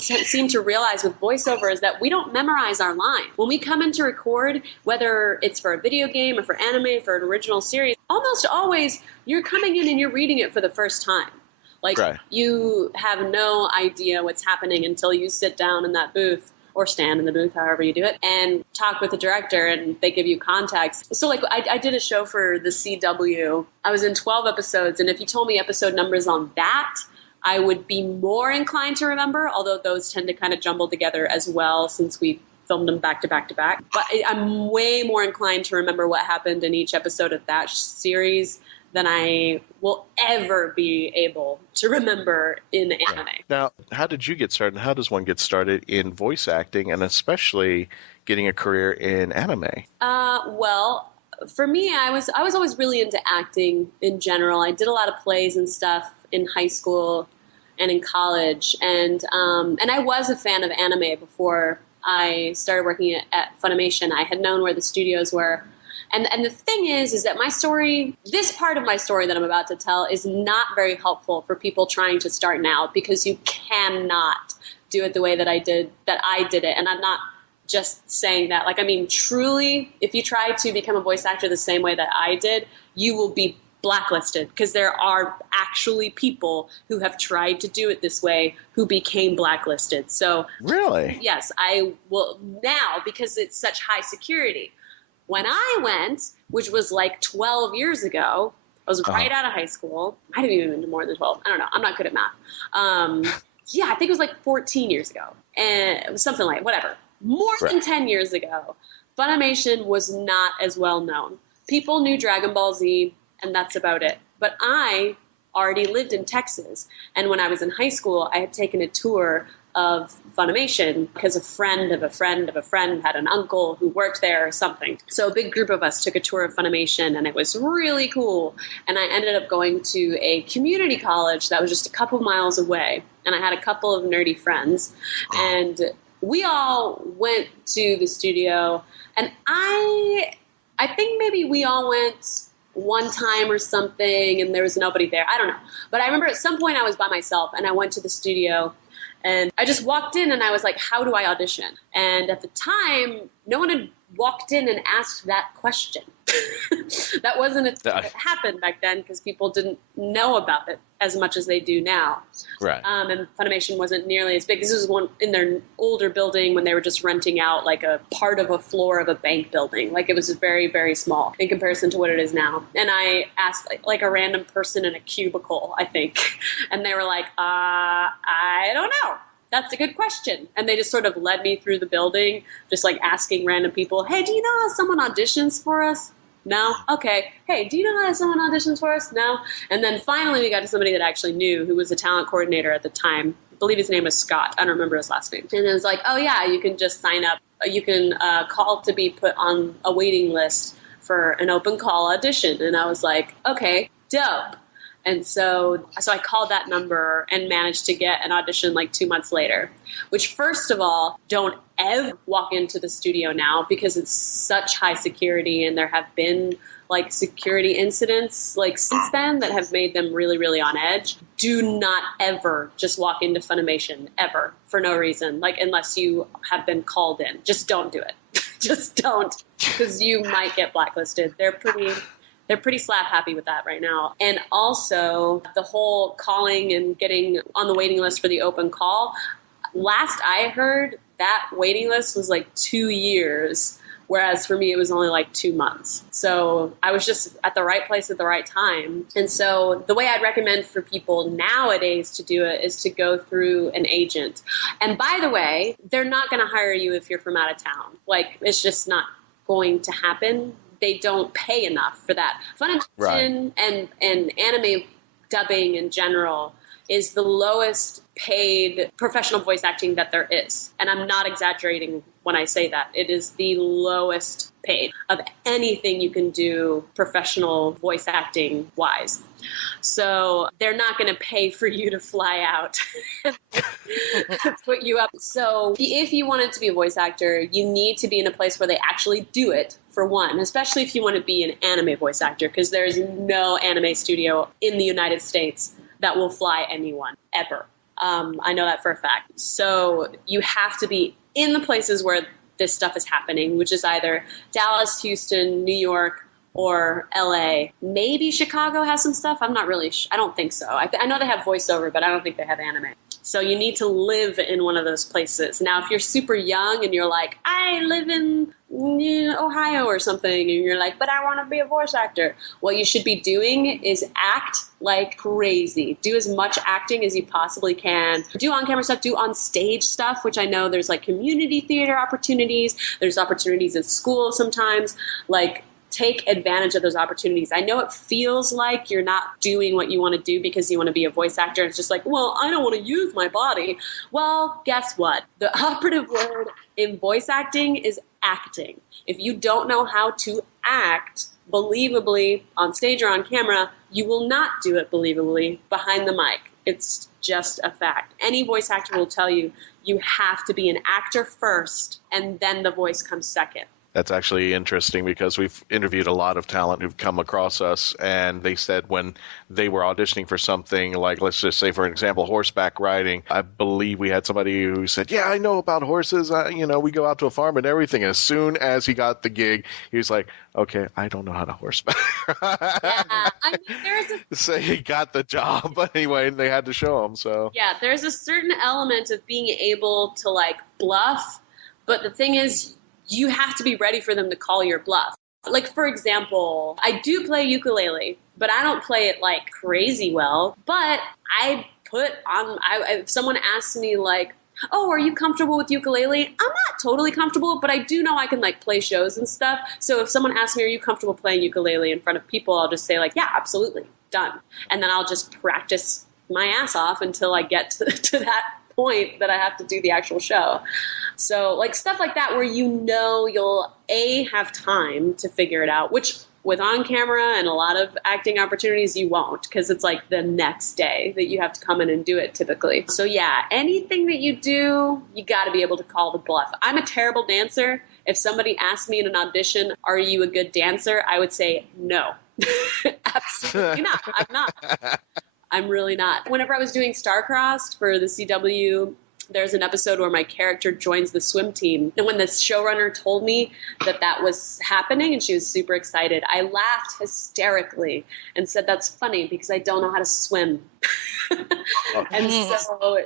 seem to realize with voiceover is that we don't memorize our lines. When we come in to record, whether it's for a video game or for anime, for an original series, almost always you're coming in and you're reading it for the first time. Like, you have no idea what's happening until you sit down in that booth or stand in the booth, however you do it, and talk with the director, and they give you context. So, like, I did a show for the CW. I was in 12 episodes, and if you told me episode numbers on that, I would be more inclined to remember, although those tend to kind of jumble together as well since we filmed them back to back to back. But I'm way more inclined to remember what happened in each episode of that series than I will ever be able to remember in anime. Now, how did you get started? How does one get started in voice acting, and especially getting a career in anime? Well, for me, I was always really into acting in general. I did a lot of plays and stuff in high school and in college, and I was a fan of anime before I started working at Funimation. I had known where the studios were. And the thing is that my story, this part of my story that I'm about to tell, is not very helpful for people trying to start now, because you cannot do it the way that I did it. And I'm not just saying that. Like, I mean, truly, if you try to become a voice actor the same way that I did, you will be blacklisted, because there are actually people who have tried to do it this way who became blacklisted. So really, yes, I will now, because it's such high security. When I went, which was like 12 years ago, I was right out of high school. Might have even been more than 12. I don't know. I'm not good at math. Yeah, I think it was like 14 years ago. And it was something like, whatever. More than 10 years ago, Funimation was not as well known. People knew Dragon Ball Z, and that's about it. But I already lived in Texas. And when I was in high school, I had taken a tour of Funimation because a friend of a friend of a friend had an uncle who worked there or something. So a big group of us took a tour of Funimation, and it was really cool. And I ended up going to a community college that was just a couple miles away. And I had a couple of nerdy friends. And we all went to the studio. And I think maybe we all went one time or something, and there was nobody there. I don't know. But I remember at some point I was by myself, and I went to the studio. And I just walked in and I was like, how do I audition? And at the time, no one had walked in and asked that question. That wasn't a thing that happened back then because people didn't know about it as much as they do now. Right. And Funimation wasn't nearly as big. This was one in their older building when they were just renting out like a part of a floor of a bank building. Like, it was very, very small in comparison to what it is now. And I asked like a random person in a cubicle, I think. And they were like, I don't know. That's a good question. And they just sort of led me through the building, just like asking random people, hey, do you know how someone auditions for us? No? Okay. Hey, do you know how someone auditions for us? No? And then finally we got to somebody that actually knew, who was a talent coordinator at the time. I believe his name was Scott. I don't remember his last name. And it was like, oh yeah, you can just sign up. You can call to be put on a waiting list for an open call audition. And I was like, okay. dope. And so I called that number and managed to get an audition like 2 months later, which first of all, don't ever walk into the studio now because it's such high security, and there have been like security incidents like since then that have made them really, really on edge. Do not ever just walk into Funimation ever for no reason, like unless you have been called in. Just don't do it. Just don't, because you might get blacklisted. They're pretty slap happy with that right now. And also the whole calling and getting on the waiting list for the open call. Last I heard, that waiting list was like 2 years, whereas for me it was only like 2 months. So I was just at the right place at the right time. And so the way I'd recommend for people nowadays to do it is to go through an agent. And by the way, they're not going to hire you if you're from out of town. Like, it's just not going to happen. They don't pay enough for that. Funimation and anime dubbing in general is the lowest paid professional voice acting that there is. And I'm not exaggerating when I say that. It is the lowest paid of anything you can do professional voice acting wise. So they're not going to pay for you to fly out to put you up. So if you wanted to be a voice actor, you need to be in a place where they actually do it, for one, especially if you want to be an anime voice actor, because there's no anime studio in the United States that will fly anyone ever. I know that for a fact. So you have to be in the places where this stuff is happening, which is either Dallas, Houston, New York, or LA. Maybe Chicago has some stuff. I'm not really I don't think so. I know they have voiceover, but I don't think they have anime. So you need to live in one of those places. Now, if you're super young and you're like, I live in Ohio or something, and you're like, but I want to be a voice actor. What you should be doing is act like crazy. Do as much acting as you possibly can. Do on-camera stuff, do on-stage stuff, which I know there's like community theater opportunities. There's opportunities at school sometimes. Like, take advantage of those opportunities. I know it feels like you're not doing what you want to do because you want to be a voice actor. It's just like, well, I don't want to use my body. Well, guess what? The operative word in voice acting is acting. If you don't know how to act believably on stage or on camera, you will not do it believably behind the mic. It's just a fact. Any voice actor will tell you, you have to be an actor first, and then the voice comes second. That's actually interesting because we've interviewed a lot of talent who've come across us, and they said when they were auditioning for something like, let's just say, for an example, horseback riding, I believe we had somebody who said, yeah, I know about horses. We go out to a farm and everything. And as soon as he got the gig, he was like, okay, I don't know how to horseback ride. Yeah, I mean, So he got the job, but anyway, they had to show him. So yeah, there's a certain element of being able to like bluff, but the thing is, you have to be ready for them to call your bluff. Like, for example, I do play ukulele, but I don't play it like crazy well. But I put on, if someone asks me like, oh, are you comfortable with ukulele? I'm not totally comfortable, but I do know I can like play shows and stuff. So if someone asks me, are you comfortable playing ukulele in front of people? I'll just say like, yeah, absolutely, done. And then I'll just practice my ass off until I get to that point that I have to do the actual show. So like stuff like that where you'll have time to figure it out, which with on camera and a lot of acting opportunities you won't, because it's like the next day that you have to come in and do it typically. So yeah, anything that you do, you got to be able to call the bluff. I'm a terrible dancer. If somebody asked me in an audition, are you a good dancer? I would say no. Absolutely not. I'm not. I'm really not. Whenever I was doing Starcrossed for the CW, there's an episode where my character joins the swim team. And when the showrunner told me that was happening and she was super excited, I laughed hysterically and said, that's funny because I don't know how to swim. And so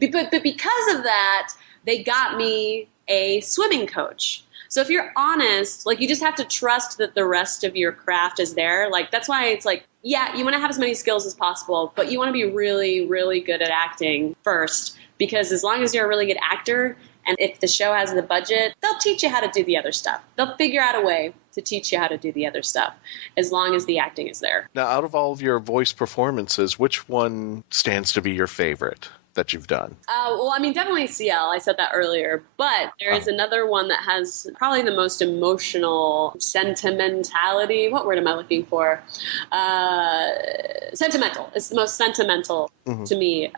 but because of that, they got me a swimming coach. So if you're honest, like you just have to trust that the rest of your craft is there. Like that's why it's like, yeah, you want to have as many skills as possible, but you want to be really, really good at acting first. Because as long as you're a really good actor, and if the show has the budget, they'll teach you how to do the other stuff. They'll figure out a way to teach you how to do the other stuff, as long as the acting is there. Now, out of all of your voice performances, which one stands to be your favorite? that you've done? Well, I mean, definitely CL. I said that earlier. But there is another one that has probably the most emotional sentimentality. What word am I looking for? Sentimental. It's the most sentimental to me.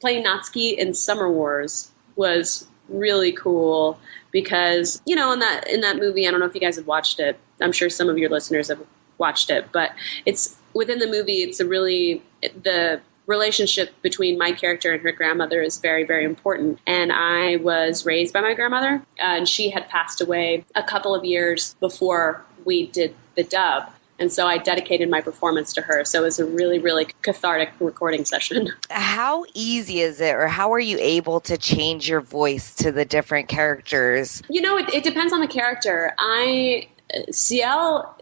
Playing Natsuki in Summer Wars was really cool because, you know, in that movie, I don't know if you guys have watched it. I'm sure some of your listeners have watched it. But it's within the movie, the relationship between my character and her grandmother is very, very important. And I was raised by my grandmother, and she had passed away a couple of years before we did the dub. And so I dedicated my performance to her. So it was a really, really cathartic recording session. How easy is it, or how are you able to change your voice to the different characters? You know, it depends on the character. CL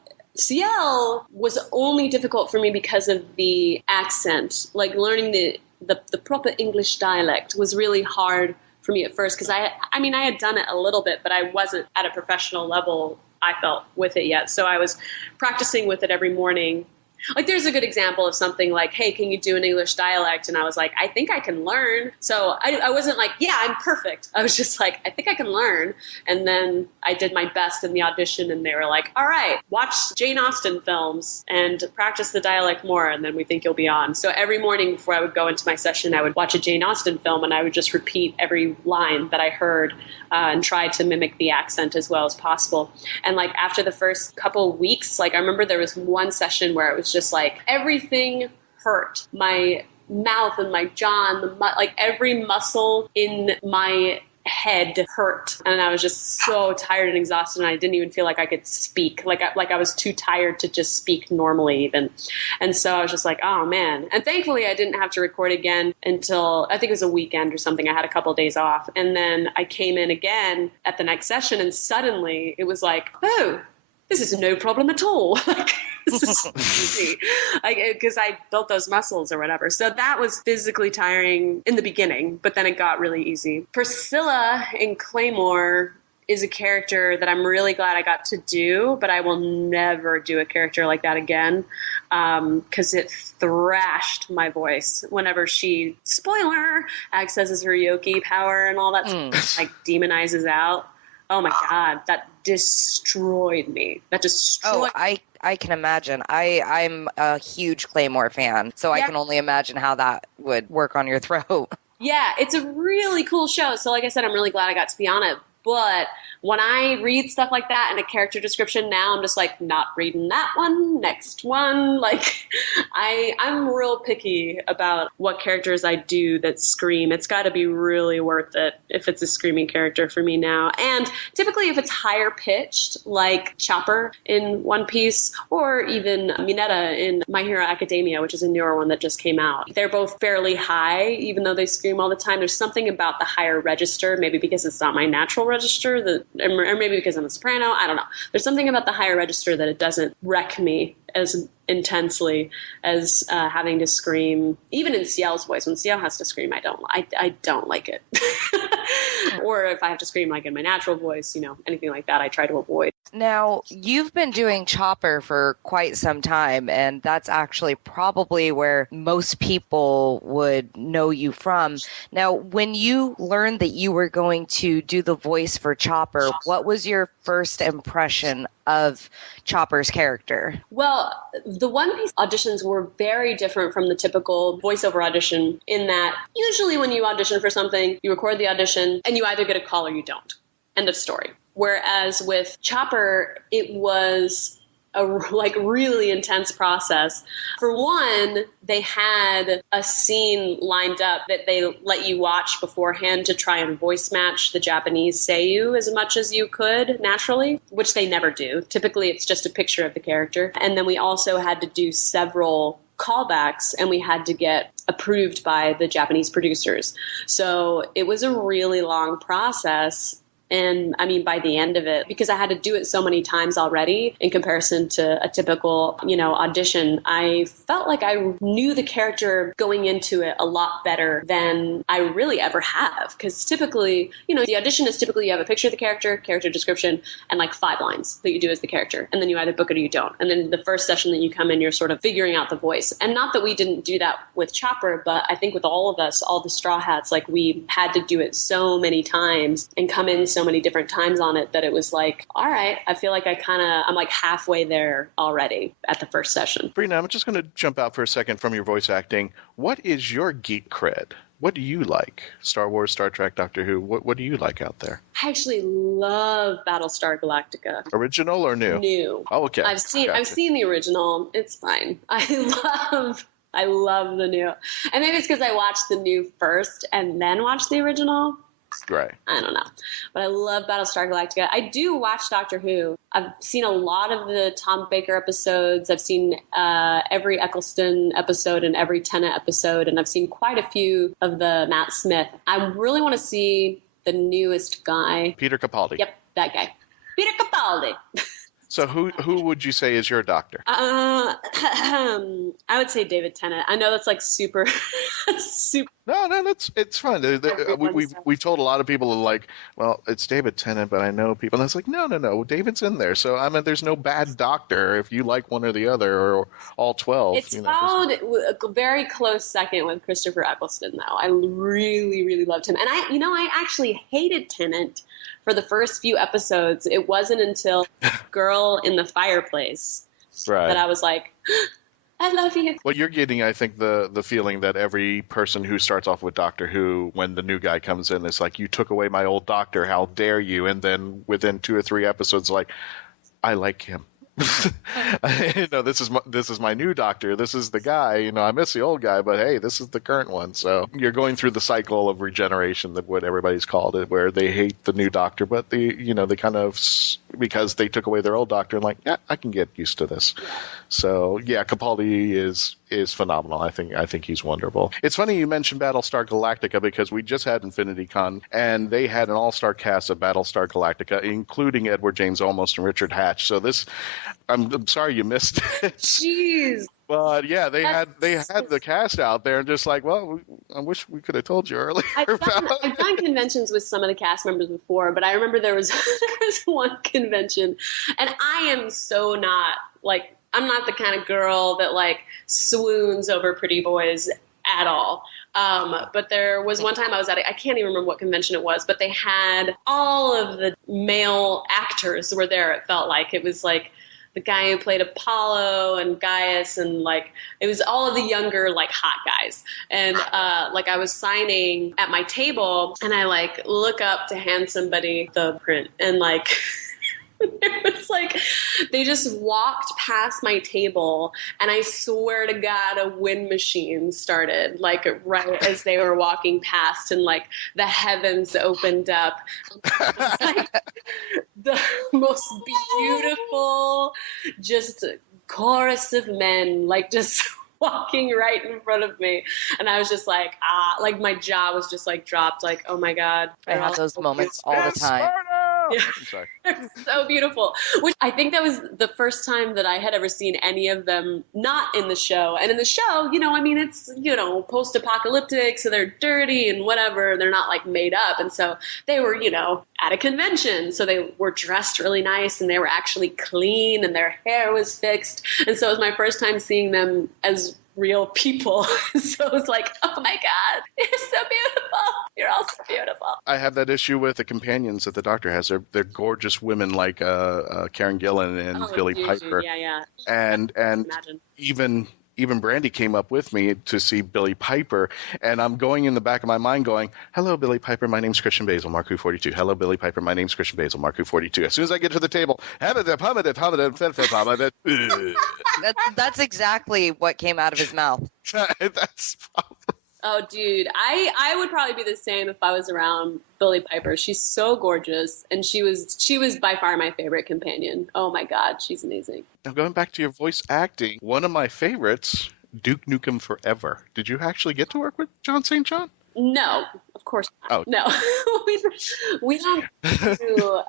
was only difficult for me because of the accent. Like learning the proper English dialect was really hard for me at first because I had done it a little bit, but I wasn't at a professional level, I felt, with it yet. So I was practicing with it every morning. Like there's a good example of something like, hey, can you do an English dialect? And I was like, I think I can learn. So I wasn't like, yeah, I'm perfect. I was just like, I think I can learn. And then I did my best in the audition, and they were like, all right, watch Jane Austen films and practice the dialect more, and then we think you'll be on. So every morning before I would go into my session, I would watch a Jane Austen film, and I would just repeat every line that I heard and try to mimic the accent as well as possible. And like after the first couple of weeks, like I remember there was one session where it was just like everything hurt. My mouth and my jaw and like every muscle in my head hurt, and I was just so tired and exhausted, and I didn't even feel like I could speak. Like I was too tired to just speak normally even. And so I was just like, oh man. And thankfully I didn't have to record again until I think it was a weekend or something. I had a couple of days off, and then I came in again at the next session, and suddenly it was like, oh, this is no problem at all. Like, this is easy. Because I built those muscles or whatever. So that was physically tiring in the beginning, but then it got really easy. Priscilla in Claymore is a character that I'm really glad I got to do, but I will never do a character like that again because it thrashed my voice whenever she, spoiler, accesses her Yoki power and all that stuff, like demonizes out. Oh my God, that destroyed me. I can imagine. I'm a huge Claymore fan, so I can only imagine how that would work on your throat. Yeah, it's a really cool show. So like I said, I'm really glad I got to be on it. But when I read stuff like that in a character description now, I'm just like, not reading that one, next one. Like, I'm real picky about what characters I do that scream. It's got to be really worth it if it's a screaming character for me now. And typically if it's higher pitched, like Chopper in One Piece, or even Mineta in My Hero Academia, which is a newer one that just came out. They're both fairly high, even though they scream all the time. There's something about the higher register, maybe because it's not my natural register, or maybe because I'm a soprano, I don't know. There's something about the higher register that it doesn't wreck me as intensely as having to scream, even in CL's voice. When CL has to scream, I don't like it. Or if I have to scream like in my natural voice, anything like that, I try to avoid. Now, you've been doing Chopper for quite some time, and that's actually probably where most people would know you from. Now, when you learned that you were going to do the voice for Chopper, what was your first impression of Chopper's character? Well, the One Piece auditions were very different from the typical voiceover audition in that usually when you audition for something, you record the audition and you either get a call or you don't. End of story. Whereas with Chopper, it was a really intense process. For one, they had a scene lined up that they let you watch beforehand to try and voice match the Japanese seiyuu as much as you could naturally, which they never do. Typically, it's just a picture of the character. And then we also had to do several callbacks, and we had to get approved by the Japanese producers. So it was a really long process And I mean, by the end of it, because I had to do it so many times already in comparison to a typical, audition, I felt like I knew the character going into it a lot better than I really ever have. Because typically, the audition is typically you have a picture of the character description, and like 5 lines that you do as the character. And then you either book it or you don't. And then the first session that you come in, you're sort of figuring out the voice. And not that we didn't do that with Chopper, but I think with all of us, all the Straw Hats, like we had to do it so many times and come in so many different times on it that it was like, all right, I feel like I'm like halfway there already at the first session. Brina, I'm just going to jump out for a second from your voice acting. What is your geek cred? What do you like? Star Wars, Star Trek, Doctor Who? What do you like out there? I actually love Battlestar Galactica. Original or new? New. Oh, okay. I've seen the original. It's fine. I love the new. And maybe it's because I watched the new first and then watched the original. Right. I don't know. But I love Battlestar Galactica. I do watch Doctor Who. I've seen a lot of the Tom Baker episodes. I've seen every Eccleston episode and every Tennant episode. And I've seen quite a few of the Matt Smith. I really want to see the newest guy. Peter Capaldi. Yep, that guy. Peter Capaldi. So who would you say is your doctor? I would say David Tennant. I know that's like super. No, it's fine. We've told a lot of people like, well, it's David Tennant, but I know people. And it's like, no, David's in there. So I mean, there's no bad doctor if you like one or the other or all 12. It's followed a very close second with Christopher Eccleston, though. I really, really loved him, and I actually hated Tennant for the first few episodes. It wasn't until Girl in the Fireplace that I was like, I love you. Well, you're getting, I think, the feeling that every person who starts off with Doctor Who, when the new guy comes in, it's like, you took away my old doctor, how dare you? And then within 2 or 3 episodes, like, I like him. This is my new doctor. This is the guy. I miss the old guy, but hey, this is the current one. So you're going through the cycle of regeneration, that what everybody's called it, where they hate the new doctor, but they kind of, because they took away their old doctor, and like, yeah, I can get used to this. So yeah, Capaldi is phenomenal. I think he's wonderful. It's funny you mentioned Battlestar Galactica, because we just had Infinity Con and they had an all-star cast of Battlestar Galactica, including Edward James Olmos and Richard Hatch. So this, I'm sorry you missed it. Jeez. But yeah, they had the cast out there, and just like, well, I wish we could have told you earlier. I've done conventions with some of the cast members before, but I remember there was one convention, and I am so not like, I'm not the kind of girl that like swoons over pretty boys at all. But there was one time I was at I can't even remember what convention it was, but they had all of the male actors were there. It felt like it was like the guy who played Apollo and Gaius, and like it was all of the younger like hot guys. And like I was signing at my table, and I like look up to hand somebody the print, and like it was like they just walked past my table, and I swear to God, a wind machine started like right as they were walking past, and like the heavens opened up. It was like the most beautiful, just chorus of men, like just walking right in front of me, and I was just like, like my jaw was just like dropped, like, oh my God. I have those moments all the time. Yeah. So beautiful. Which I think that was the first time that I had ever seen any of them not in the show. And in the show, I mean, it's, post-apocalyptic, so they're dirty and whatever. They're not like made up. And so they were, at a convention. So they were dressed really nice, and they were actually clean, and their hair was fixed. And so it was my first time seeing them as real people. So it was like, oh my God, you're so beautiful. You're all so beautiful. I have that issue with the companions that the Doctor has. They're gorgeous women like Karen Gillan and Billie Piper. Yeah. And even Brandy came up with me to see Billie Piper, and I'm going in the back of my mind going, hello, Billie Piper, my name's Christian-basel, Mark Who 42. Hello, Billie Piper, my name's Christian-basel, Mark Who 42. As soon as I get to the table, that's exactly what came out of his mouth. That's Oh, dude, I would probably be the same if I was around Billie Piper. She's so gorgeous, and she was by far my favorite companion. Oh my God, she's amazing. Now, going back to your voice acting, one of my favorites, Duke Nukem Forever. Did you actually get to work with John St. John? No, of course Oh. not. No, we don't do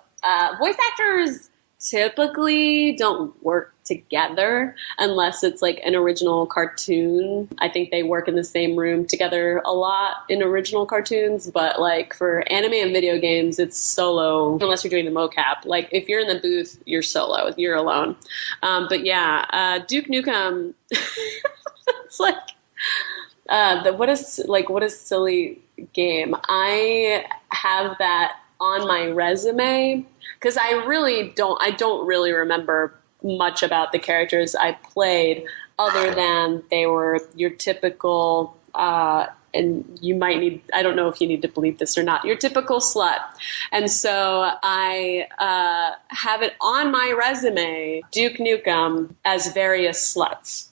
voice actors typically don't work together unless it's like an original cartoon. I think they work in the same room together a lot in original cartoons, but like for anime and video games, it's solo unless you're doing the mocap. Like if you're in the booth, you're solo, you're alone. But yeah, Duke Nukem, it's like what a silly game. I have that on my resume because I don't really remember much about the characters I played other than they were your typical and you might need, I don't know if you need to bleep this or not, your typical slut. And so I have it on my resume, Duke Nukem, as various sluts.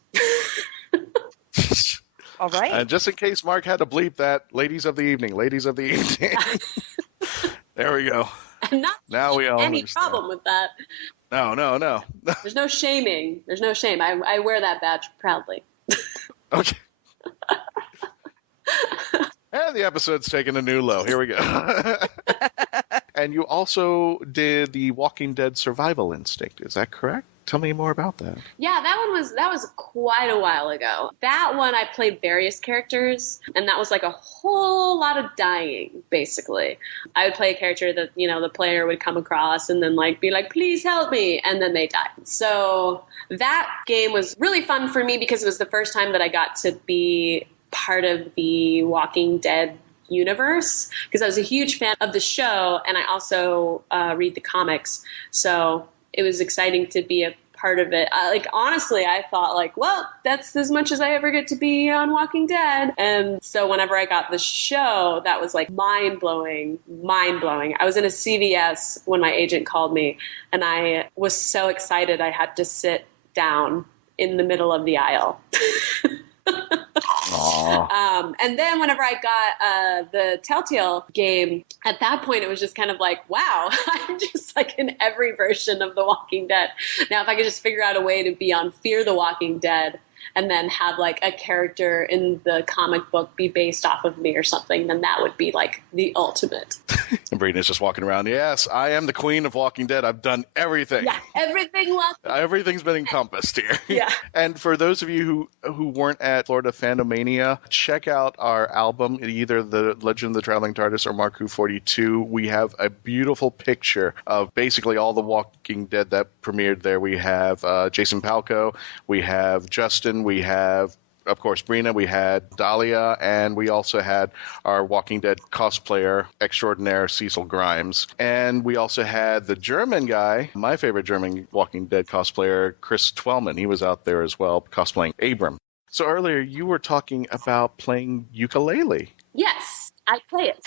All right. And just in case Mark had to bleep that, ladies of the evening. There we go. And not now we all any understand. problem with that. No. There's no shaming. There's no shame. I wear that badge proudly. Okay. And the episode's taking a new low. Here we go. And you also did the Walking Dead Survival Instinct. Is that correct? Tell me more about that. Yeah, that was quite a while ago. That one I played various characters, and that was like a whole lot of dying, basically. I would play a character that, the player would come across and then be like, please help me, and then they died. So that game was really fun for me because it was the first time that I got to be part of the Walking Dead universe, because I was a huge fan of the show, and I also read the comics. So it was exciting to be a part of it. Honestly, I thought well, that's as much as I ever get to be on Walking Dead. And so whenever I got the show, that was mind-blowing. I was in a CVS when my agent called me, and I was so excited I had to sit down in the middle of the aisle. And then whenever I got the Telltale game, at that point it was just kind of wow, I'm just in every version of The Walking Dead. Now, if I could just figure out a way to be on Fear the Walking Dead and then have a character in the comic book be based off of me or something, then that would be the ultimate. And Brina's just walking around. Yes, I am the queen of Walking Dead. I've done everything. Yeah, everything. Everything's been encompassed here. Yeah. And for those of you who weren't at Florida Fandomania, check out our album, either The Legend of the Traveling TARDIS or Mark Who 42. We have a beautiful picture of basically all the Walking Dead that premiered there. We have Jason Palco, we have Justin, we have, of course, Brina, we had Dahlia, and we also had our Walking Dead cosplayer extraordinaire, Cecil Grimes. And we also had the German guy, my favorite German Walking Dead cosplayer, Chris Twellman. He was out there as well, cosplaying Abram. So earlier, you were talking about playing ukulele. Yes, I play it.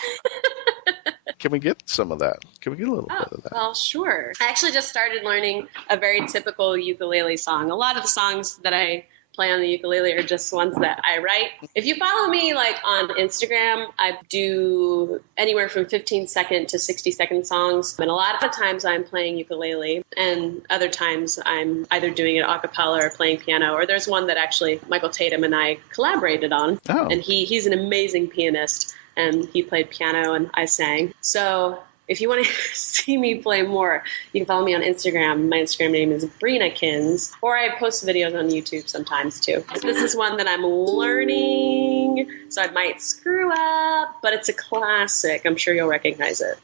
Can we get some of that? Can we get a little bit of that? Well, sure. I actually just started learning a very typical ukulele song. A lot of the songs that I play on the ukulele are just ones that I write. If you follow me on Instagram, I do anywhere from 15-second to 60-second songs. And a lot of times I'm playing ukulele, and other times I'm either doing it a cappella or playing piano. Or there's one that actually Michael Tatum and I collaborated on. Oh. And he's an amazing pianist, and he played piano and I sang. So if you want to see me play more, you can follow me on Instagram. My Instagram name is Brinakins, or I post videos on YouTube sometimes too. This is one that I'm learning, so I might screw up, but it's a classic. I'm sure you'll recognize it.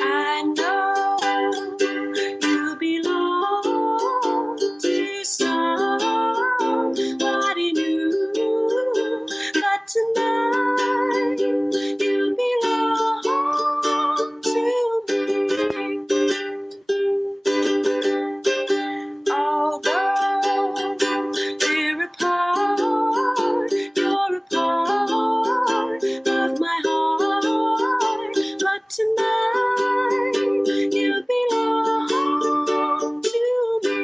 I know you belong to somebody new, but tonight you belong to me. Although we're apart, you're a part of my heart. But tonight you belong to me.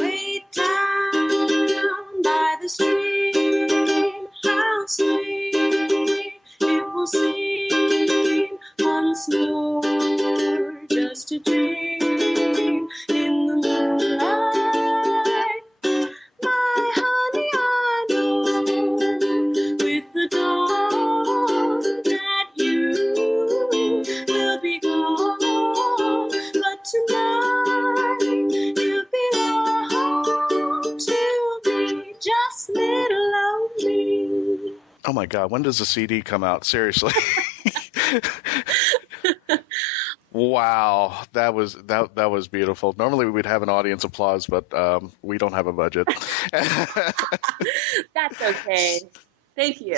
Way down by the stream, how sweet it will seem once more, just a dream in the moonlight. My honey, I know Oh my God, when does the CD come out? Seriously. Wow, that was beautiful. Normally we'd have an audience applause, but we don't have a budget. That's okay. Thank you.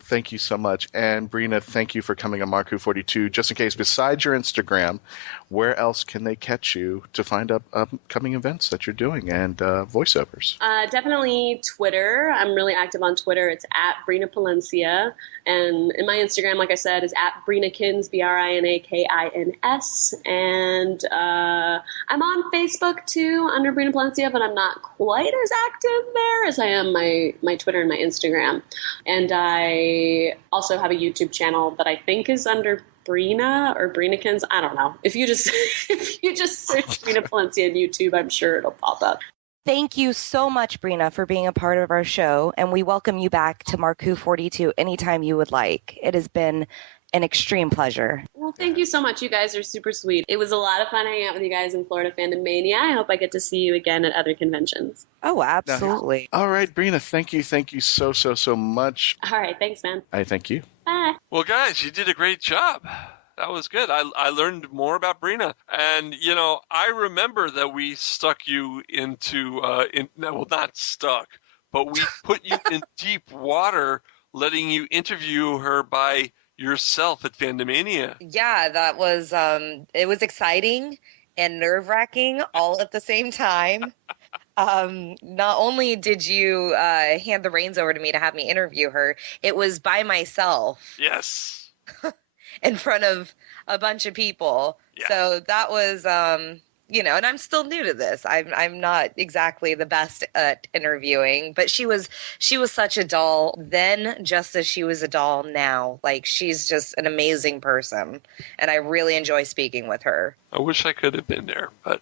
Thank you so much. And Brina, thank you for coming on Mark Who 42. Just in case, besides your Instagram, where else can they catch you to find upcoming events that you're doing and voiceovers? Definitely Twitter. I'm really active on Twitter. It's at Brina Palencia. And in my Instagram, like I said, is at Brinakins, BRINAKINS. And I'm on Facebook too under Brina Palencia, but I'm not quite as active there as I am my Twitter and my Instagram. And I also have a YouTube channel that I think is under Brina or Brinakins. I don't know. If you just search Brina Palencia on YouTube, I'm sure it'll pop up. Thank you so much, Brina, for being a part of our show, and we welcome you back to Mark Who 42 anytime you would like. It has been an extreme pleasure. Well, thank you so much. You guys are super sweet. It was a lot of fun hanging out with you guys in Florida Fandom Mania. I hope I get to see you again at other conventions. Oh, absolutely. All right, Brina, thank you so much. All right, thanks, man. I thank you. Bye. Well, guys, you did a great job. That was good. I learned more about Brina. And, I remember that we stuck you into, not stuck, but we put you in deep water, letting you interview her by yourself at Fandomania. Yeah, that was, it was exciting and nerve-wracking all at the same time. Not only did you hand the reins over to me to have me interview her, it was by myself. Yes. In front of a bunch of people. Yeah. So that was, and I'm still new to this. I'm not exactly the best at interviewing, but she was such a doll then, just as she was a doll now. Like, she's just an amazing person, and I really enjoy speaking with her. I wish I could have been there, but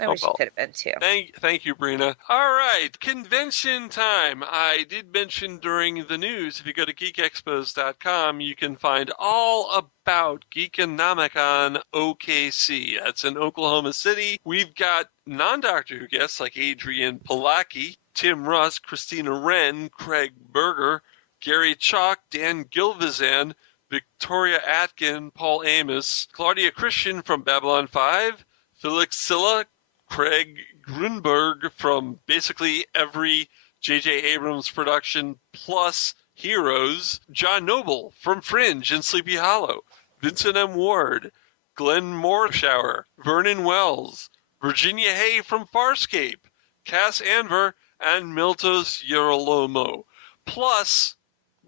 I wish you could have been too. Thank you, Brina. All right, convention time. I did mention during the news, if you go to geekexpos.com, you can find all about Geekinomicon OKC. That's in Oklahoma City. We've got non-Doctor Who guests like Adrian Palacki, Tim Russ, Christina Wren, Craig Berger, Gary Chalk, Dan Gilvizan, Victoria Atkin, Paul Amos, Claudia Christian from Babylon 5, Felix Silla, Craig Grunberg from basically every J.J. Abrams production plus Heroes, John Noble from Fringe and Sleepy Hollow, Vincent M. Ward, Glenn Morshower, Vernon Wells, Virginia Hay from Farscape, Cass Anver, and Miltos Yerolomo. Plus,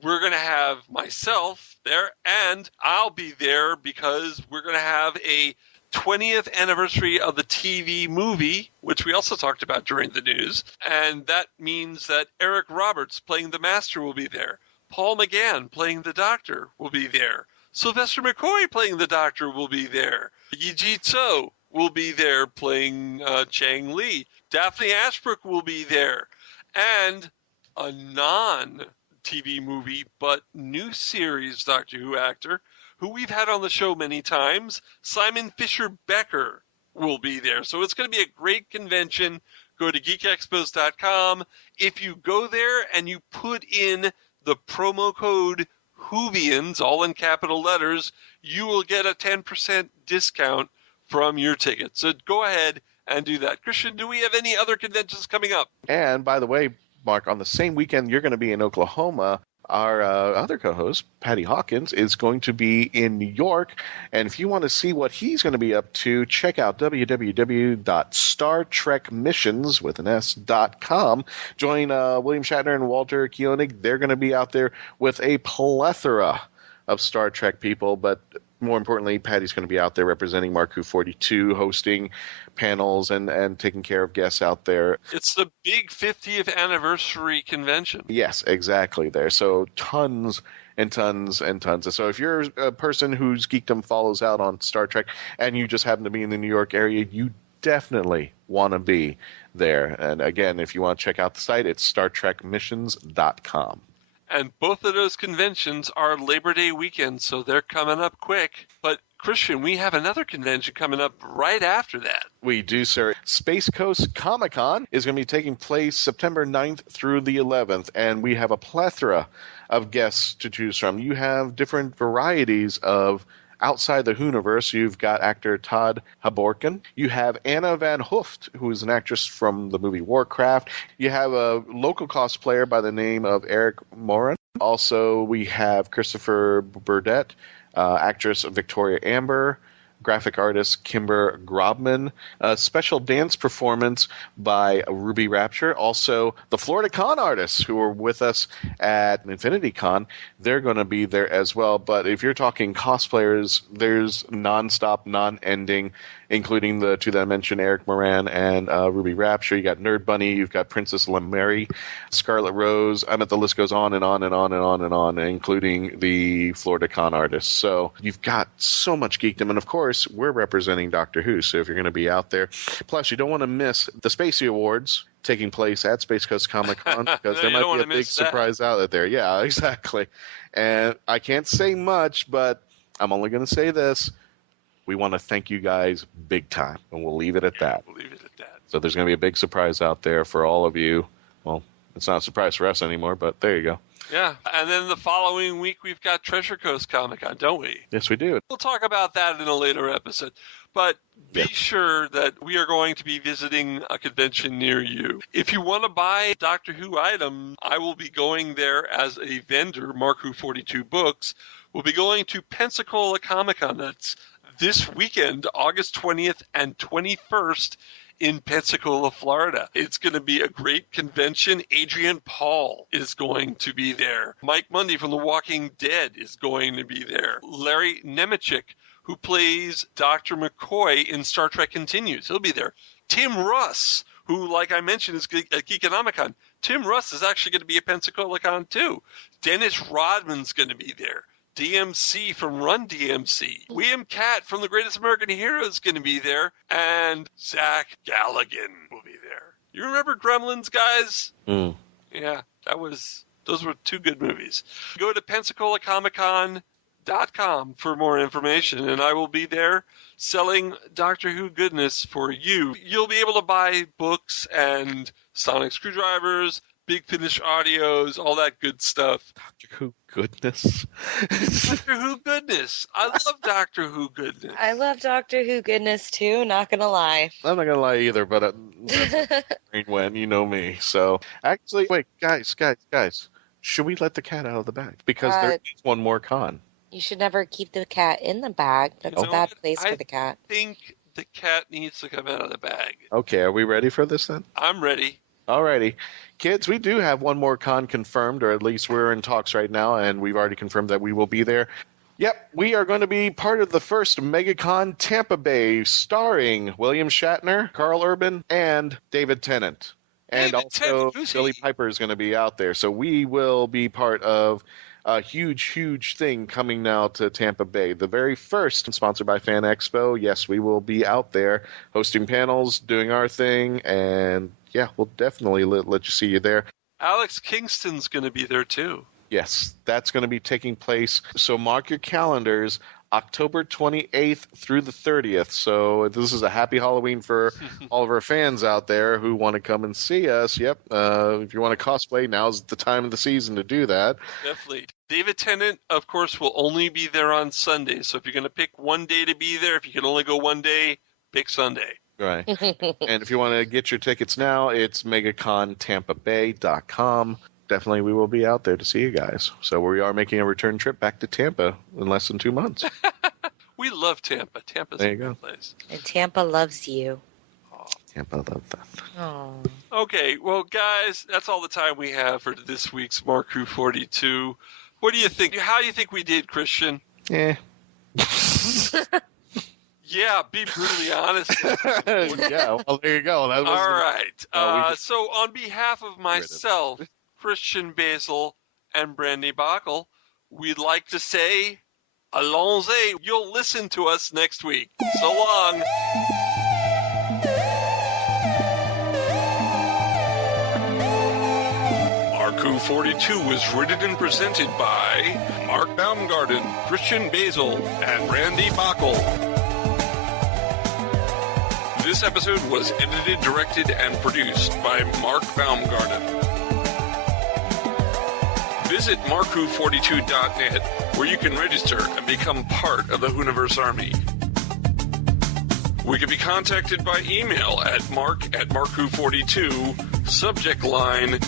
we're going to have myself there, and I'll be there because we're going to have a 20th anniversary of the TV movie, which we also talked about during the news. And that means that Eric Roberts playing the Master will be there. Paul McGann playing the Doctor will be there. Sylvester McCoy playing the Doctor will be there. Yi-Ji Tso will be there playing Chang Li. Daphne Ashbrook will be there. And a non-TV movie, but new series Doctor Who actor, who we've had on the show many times, Simon Fisher-Becker will be there. So it's going to be a great convention. Go to geekexpos.com. If you go there and you put in the promo code Whovians, all in capital letters, you will get a 10% discount from your ticket. So go ahead and do that. Christian, do we have any other conventions coming up? And by the way, Mark, on the same weekend you're going to be in Oklahoma, our other co-host, Patty Hawkins, is going to be in New York. And if you want to see what he's going to be up to, check out www.StarTrekMissions.com. Join William Shatner and Walter Koenig. They're going to be out there with a plethora of Star Trek people, but more importantly, Patty's going to be out there representing Mark Who 42, hosting panels and taking care of guests out there. It's the big 50th anniversary convention. Yes, exactly there. So tons and tons and tons. So if you're a person whose geekdom follows out on Star Trek and you just happen to be in the New York area, you definitely want to be there. And again, if you want to check out the site, it's StarTrekMissions.com. And both of those conventions are Labor Day weekend, so they're coming up quick. But Christian, we have another convention coming up right after that. We do, sir. Space Coast Comic-Con is going to be taking place September 9th through the 11th, and we have a plethora of guests to choose from. You have different varieties of outside the WHOniverse. You've got actor Todd Haborkin. You have Anna Van Hooft, who is an actress from the movie Warcraft. You have a local cosplayer by the name of Eric Morin. Also, we have Christopher Burdett, actress Victoria Amber, graphic artist Kimber Grobman, a special dance performance by Ruby Rapture. Also, the Florida Con artists who were with us at Infinity Con, they're going to be there as well. But if you're talking cosplayers, there's nonstop, non-ending, including the two that I mentioned, Eric Moran and Ruby Rapture. You got Nerd Bunny, you've got Princess Lemary, Scarlet Rose. I mean, the list goes on and on and on and on and on, including the Florida Con artists. So you've got so much geekdom. And of course, we're representing Doctor Who. So if you're going to be out there, plus you don't want to miss the Spacey Awards taking place at Space Coast Comic-Con because there might be a big surprise out there. Yeah, exactly. And I can't say much, but I'm only going to say this. We want to thank you guys big time, and we'll leave it at that. We'll leave it at that. So there's going to be a big surprise out there for all of you. Well, it's not a surprise for us anymore, but there you go. Yeah, and then the following week we've got Treasure Coast Comic-Con, don't we? Yes, we do. We'll talk about that in a later episode. But be sure that we are going to be visiting a convention near you. If you want to buy Doctor Who items, I will be going there as a vendor, Mark Who 42 Books. We'll be going to Pensacola Comic-Con. That's this weekend, August 20th and 21st in Pensacola, Florida. It's going to be a great convention. Adrian Paul is going to be there. Mike Mundy from The Walking Dead is going to be there. Larry Nemechek, who plays Dr. McCoy in Star Trek Continues, he'll be there. Tim Russ, who, like I mentioned, is at Geekinomicon. Tim Russ is actually going to be at Pensacola Con, too. Dennis Rodman's going to be there. DMC from Run DMC. William Catt from The Greatest American Hero is going to be there. And Zach Galligan will be there. You remember Gremlins, guys? Yeah, those were two good movies. Go to PensacolaComicCon.com for more information, and I will be there selling Doctor Who goodness for you. You'll be able to buy books and sonic screwdrivers, Big Finish audios, all that good stuff. Doctor Who goodness. Doctor Who goodness. I love Doctor Who goodness. I love Doctor Who goodness too, not gonna lie. I'm not gonna lie either, but when you know me. So actually, wait, guys. Should we let the cat out of the bag? Because there is one more con. You should never keep the cat in the bag. That's a bad place for the cat. I think the cat needs to come out of the bag. Okay, are we ready for this then? I'm ready. Alrighty. Kids, we do have one more con confirmed, or at least we're in talks right now, and we've already confirmed that we will be there. Yep, we are going to be part of the first Megacon Tampa Bay, starring William Shatner, Carl Urban, and David Tennant. And also Billy Piper is going to be out there. So we will be part of a huge thing coming now to Tampa Bay. The very first, sponsored by Fan Expo. Yes, we will be out there hosting panels, doing our thing, and yeah, we'll definitely let you see you there. Alex Kingston's going to be there too. Yes, that's going to be taking place. So mark your calendars, October 28th through the 30th. So this is a happy Halloween for all of our fans out there who want to come and see us. Yep, if you want to cosplay, now's the time of the season to do that. Definitely. David Tennant, of course, will only be there on Sunday. So if you're going to pick one day to be there, if you can only go one day, pick Sunday. Right. And if you want to get your tickets now, it's megacontampabay.com. Definitely we will be out there to see you guys. So we are making a return trip back to Tampa in less than 2 months. We love Tampa. Tampa's a good place. And Tampa loves you. Oh, Tampa loves that. Oh. Okay, well, guys, that's all the time we have for this week's Mark Who 42. What do you think? How do you think we did, Christian? Yeah. Yeah, be brutally honest. Yeah, well, there you go. All right. So on behalf of myself, Christian-basel, and brandi-bachle, we'd like to say, allons-y. You'll listen to us next week. So long. Mark Who 42 was written and presented by Mark Baumgarten, Christian-basel, and brandi-bachle. This episode was edited, directed, and produced by Mark Baumgarten. Visit markwho42.net, where you can register and become part of the WHOniverse Army. We can be contacted by email at mark@markwho42, subject line, ?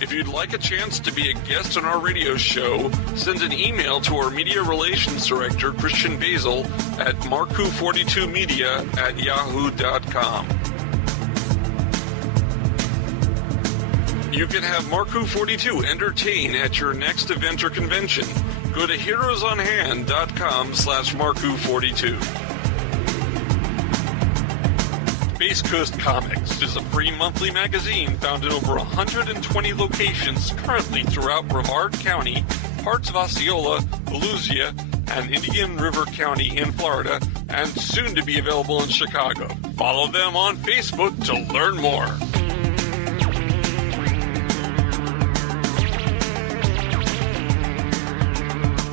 If you'd like a chance to be a guest on our radio show, send an email to our Media Relations Director, Christian-basel, at markwho42media@yahoo.com. You can have Mark Who 42 entertain at your next event or convention. Go to heroesonhand.com/markwho42. Space Coast Comics is a free monthly magazine found in over 120 locations currently throughout Brevard County, parts of Osceola, Volusia, and Indian River County in Florida, and soon to be available in Chicago. Follow them on Facebook to learn more.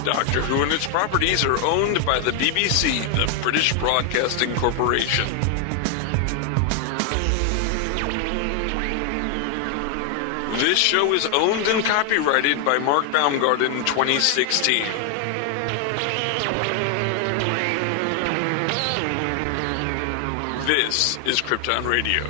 Doctor Who and its properties are owned by the BBC, the British Broadcasting Corporation. This show is owned and copyrighted by Mark Baumgarten 2016. This is Krypton Radio.